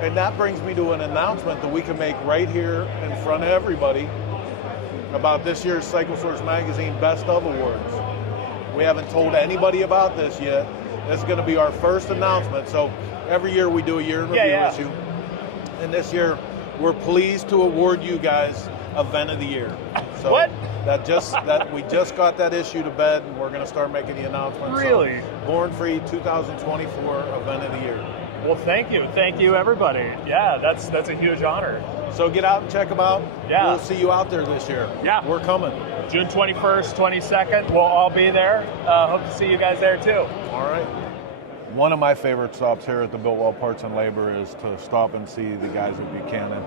And that brings me to an announcement that we can make right here in front of everybody about this year's Cycle Source Magazine Best of Awards. We haven't told anybody about this yet. This is going to be our first announcement. So every year we do a year in review issue. And this year we're pleased to award you guys Event of the Year. So what? We just got that issue to bed, and we're going to start making the announcement. Really? So, Born Free 2024 Event of the Year. Well, thank you everybody. Yeah, that's a huge honor. So get out and check them out. Yeah. We'll see you out there this year. Yeah. We're coming. June 21st, 22nd, we'll all be there. Hope to see you guys there too. All right. One of my favorite stops here at the Biltwell Parts and Labor is to stop and see the guys at Buchanan.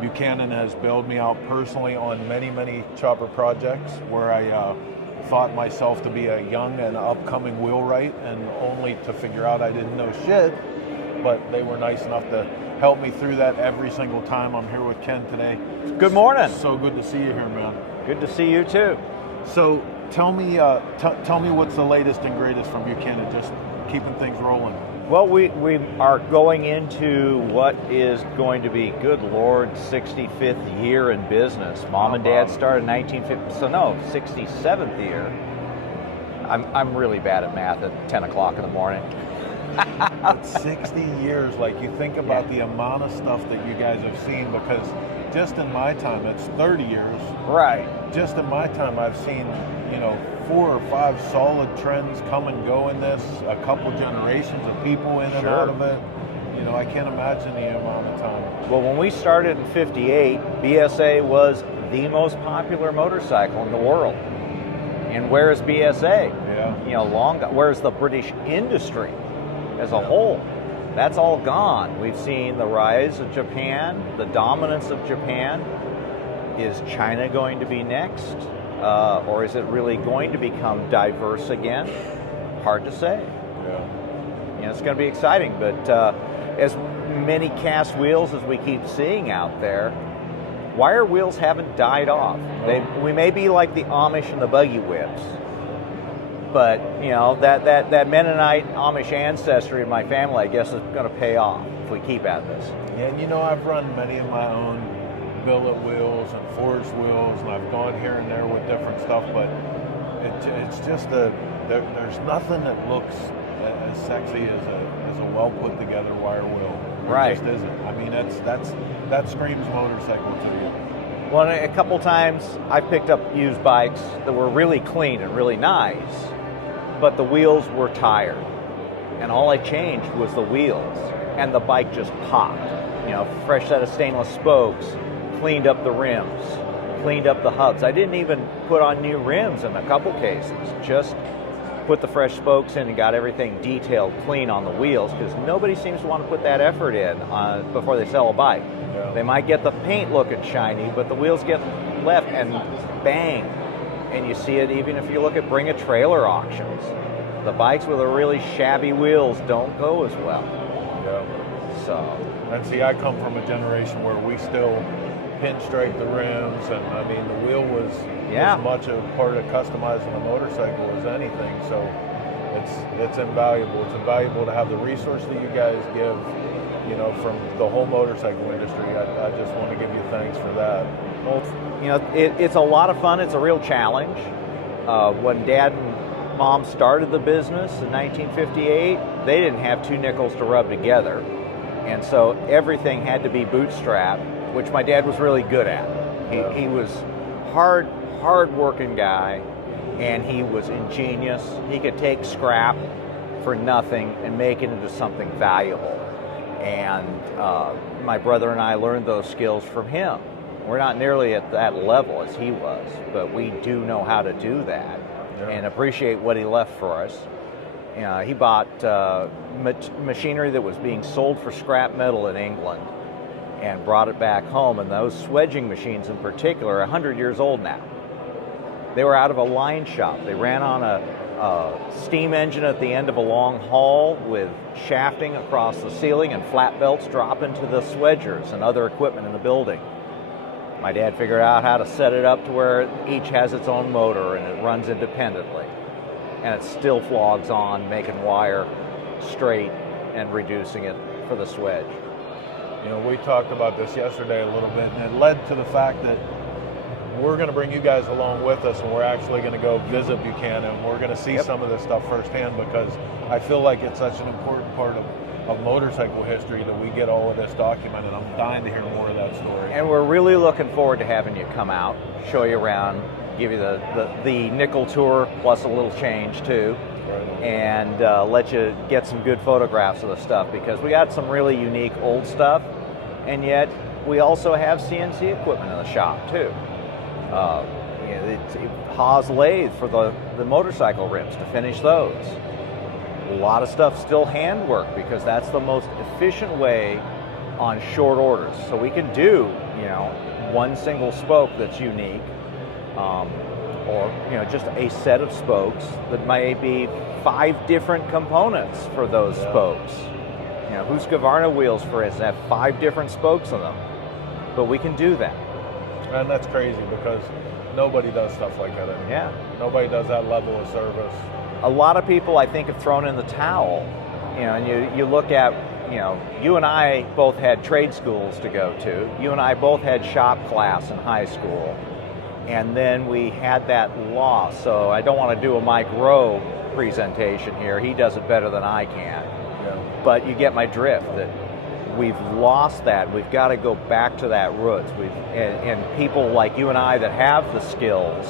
Buchanan has bailed me out personally on many, many chopper projects where I thought myself to be a young and upcoming wheelwright, and only to figure out I didn't know shit, but they were nice enough to help me through that every single time. I'm here with Ken today. Good morning. So good to see you here, man. Good to see you too. So tell me what's the latest and greatest from Buchanan, just keeping things rolling. Well, we are going into what is going to be, good Lord, 65th year in business. Mom and Dad started in 1950, so no, 67th year. I'm really bad at math at 10 o'clock in the morning. It's 60 years. Like, you think about the amount of stuff that you guys have seen, because just in my time, it's 30 years. Right. Just in my time, I've seen, 4 or 5 solid trends come and go in this, a couple generations of people in and out of it. I can't imagine the amount of time. Well, when we started in 58, BSA was the most popular motorcycle in the world. And where's BSA? Yeah. Where's the British industry as a whole? That's all gone. We've seen the rise of Japan, the dominance of Japan. Is China going to be next? Or is it really going to become diverse again? Hard to say. Yeah. It's going to be exciting, but as many cast wheels as we keep seeing out there, wire wheels haven't died off. We may be like the Amish and the buggy whips, but that Mennonite Amish ancestry in my family, I guess, is going to pay off if we keep at this. Yeah, and I've run many of my own billet wheels and forged wheels, and I've gone here and there with different stuff, but it's just there's nothing that looks as sexy as a well put together wire wheel. Right. It just isn't. I mean, that screams motorcycle to you. Well, a couple times I picked up used bikes that were really clean and really nice, but the wheels were tired, and all I changed was the wheels, and the bike just popped. Fresh set of stainless spokes, cleaned up the rims, cleaned up the hubs. I didn't even put on new rims in a couple cases, just put the fresh spokes in and got everything detailed clean on the wheels, because nobody seems to want to put that effort in before they sell a bike. Yeah. They might get the paint looking shiny, but the wheels get left and bang. And you see it even if you look at Bring a Trailer auctions. The bikes with the really shabby wheels don't go as well. Yeah. So. And see, I come from a generation where we still pinstripe the rims, and I mean, the wheel was as much a part of customizing the motorcycle as anything. So it's invaluable. It's invaluable to have the resource that you guys give, from the whole motorcycle industry. I just want to give you thanks for that. Well, it's a lot of fun. It's a real challenge. When Dad and Mom started the business in 1958, they didn't have 2 nickels to rub together. And so everything had to be bootstrapped, which my dad was really good at. He was hard-working guy, and he was ingenious. He could take scrap for nothing and make it into something valuable. And my brother and I learned those skills from him. We're not nearly at that level as he was, but we do know how to do that and appreciate what he left for us. He bought machinery that was being sold for scrap metal in England and brought it back home. And those swedging machines in particular are 100 years old now. They were out of a line shop. They ran on a steam engine at the end of a long haul with shafting across the ceiling and flat belts drop into the swedgers and other equipment in the building. My dad figured out how to set it up to where each has its own motor and it runs independently. And it still flogs on, making wire straight and reducing it for the swedge. We talked about this yesterday a little bit, and it led to the fact that we're going to bring you guys along with us, and we're actually going to go visit Buchanan, and we're going to see some of this stuff firsthand, because I feel like it's such an important part of motorcycle history that we get all of this documented. I'm dying to hear more of that story. And we're really looking forward to having you come out, show you around, give you the nickel tour plus a little change too, and let you get some good photographs of the stuff, because we got some really unique old stuff, and yet we also have CNC equipment in the shop too. Haas lathe for the motorcycle rims to finish those. A lot of stuff still handwork, because that's the most efficient way on short orders. So we can do one single spoke that's unique, or just a set of spokes that may be 5 different components for those spokes. Husqvarna wheels, for instance, have 5 different spokes on them, but we can do that. And that's crazy, because nobody does stuff like that anymore. Yeah. Nobody does that level of service. A lot of people, I think, have thrown in the towel. And you look at, you and I both had trade schools to go to. You and I both had shop class in high school. And then we had that loss. So I don't want to do a Mike Rowe presentation here. He does it better than I can. But you get my drift that we've lost that. We've got to go back to that roots. And people like you and I that have the skills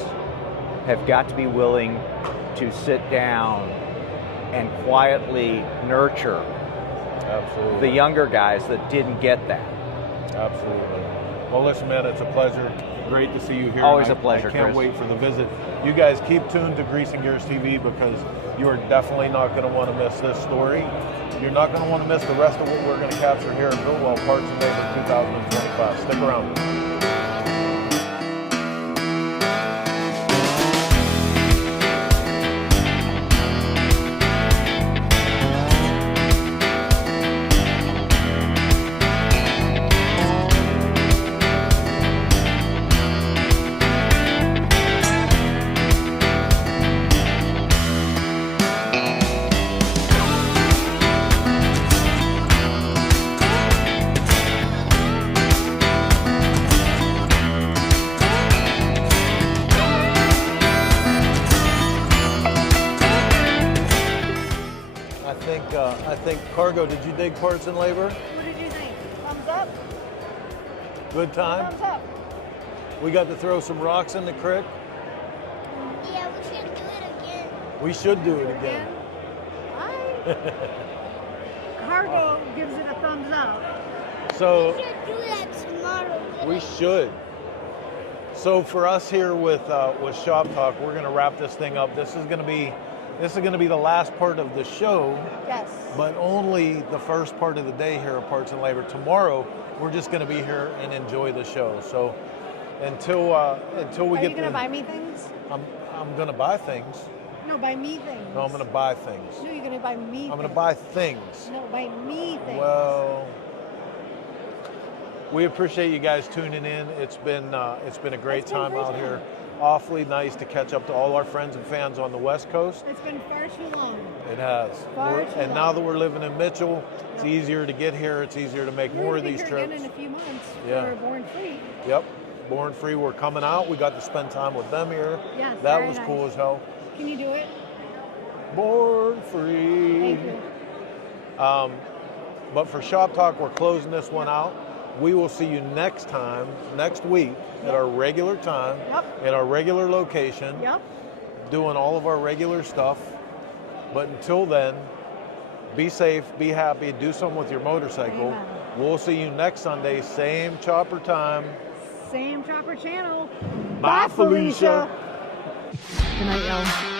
have got to be willing to sit down and quietly nurture Absolutely. the younger guys that didn't get that. Absolutely. Well, listen, man, it's a pleasure. Great to see you here. Always a pleasure, I can't Chris. wait for the visit. You guys keep tuned to Grease and Gears TV because you are definitely not going to want to miss this story. You're not going to want to miss the rest of what we're going to capture here in Biltwell Parts and Labor 2025. Stick around. I think Cargo, did you dig Parts and Labor? What did you think? Thumbs up? Good time? Thumbs up. We got to throw some rocks in the creek. Yeah, we should do it again. We should do it again. Cargo gives it a thumbs up. So We should do that tomorrow. we should. So for us here with Shop Talk, we're going to wrap this thing up. This is going to be the last part of the show. Yes. But only the first part of the day here at Parts and Labor. Tomorrow, we're just going to be here and enjoy the show. So until we Are get you going to buy me things? I'm going to buy things. No, buy me things. No, I'm going to buy things. No, you're going to buy me things. I'm going to buy things. No, buy me things. Well, we appreciate you guys tuning in. It's been a great time out here. Awfully nice to catch up to all our friends and fans on the West Coast. It's been far too long. It has. And now that we're living in Mitchell, it's Yep. easier to get here. It's easier to make more of these We're gonna be trips. here again in a few months. Yeah. For Born Free. Yep. Born Free, we're coming out. We got to spend time with them here. Yes, that very was nice. cool as hell. Can you do it? Born Free. Thank you. But for Shop Talk, we're closing this one out. We will see you next week, at our regular time, at our regular location, doing all of our regular stuff. But until then, be safe, be happy, do something with your motorcycle. Amen. We'll see you next Sunday, same chopper time. Same Chopper channel. Bye, Felicia. Good night, y'all.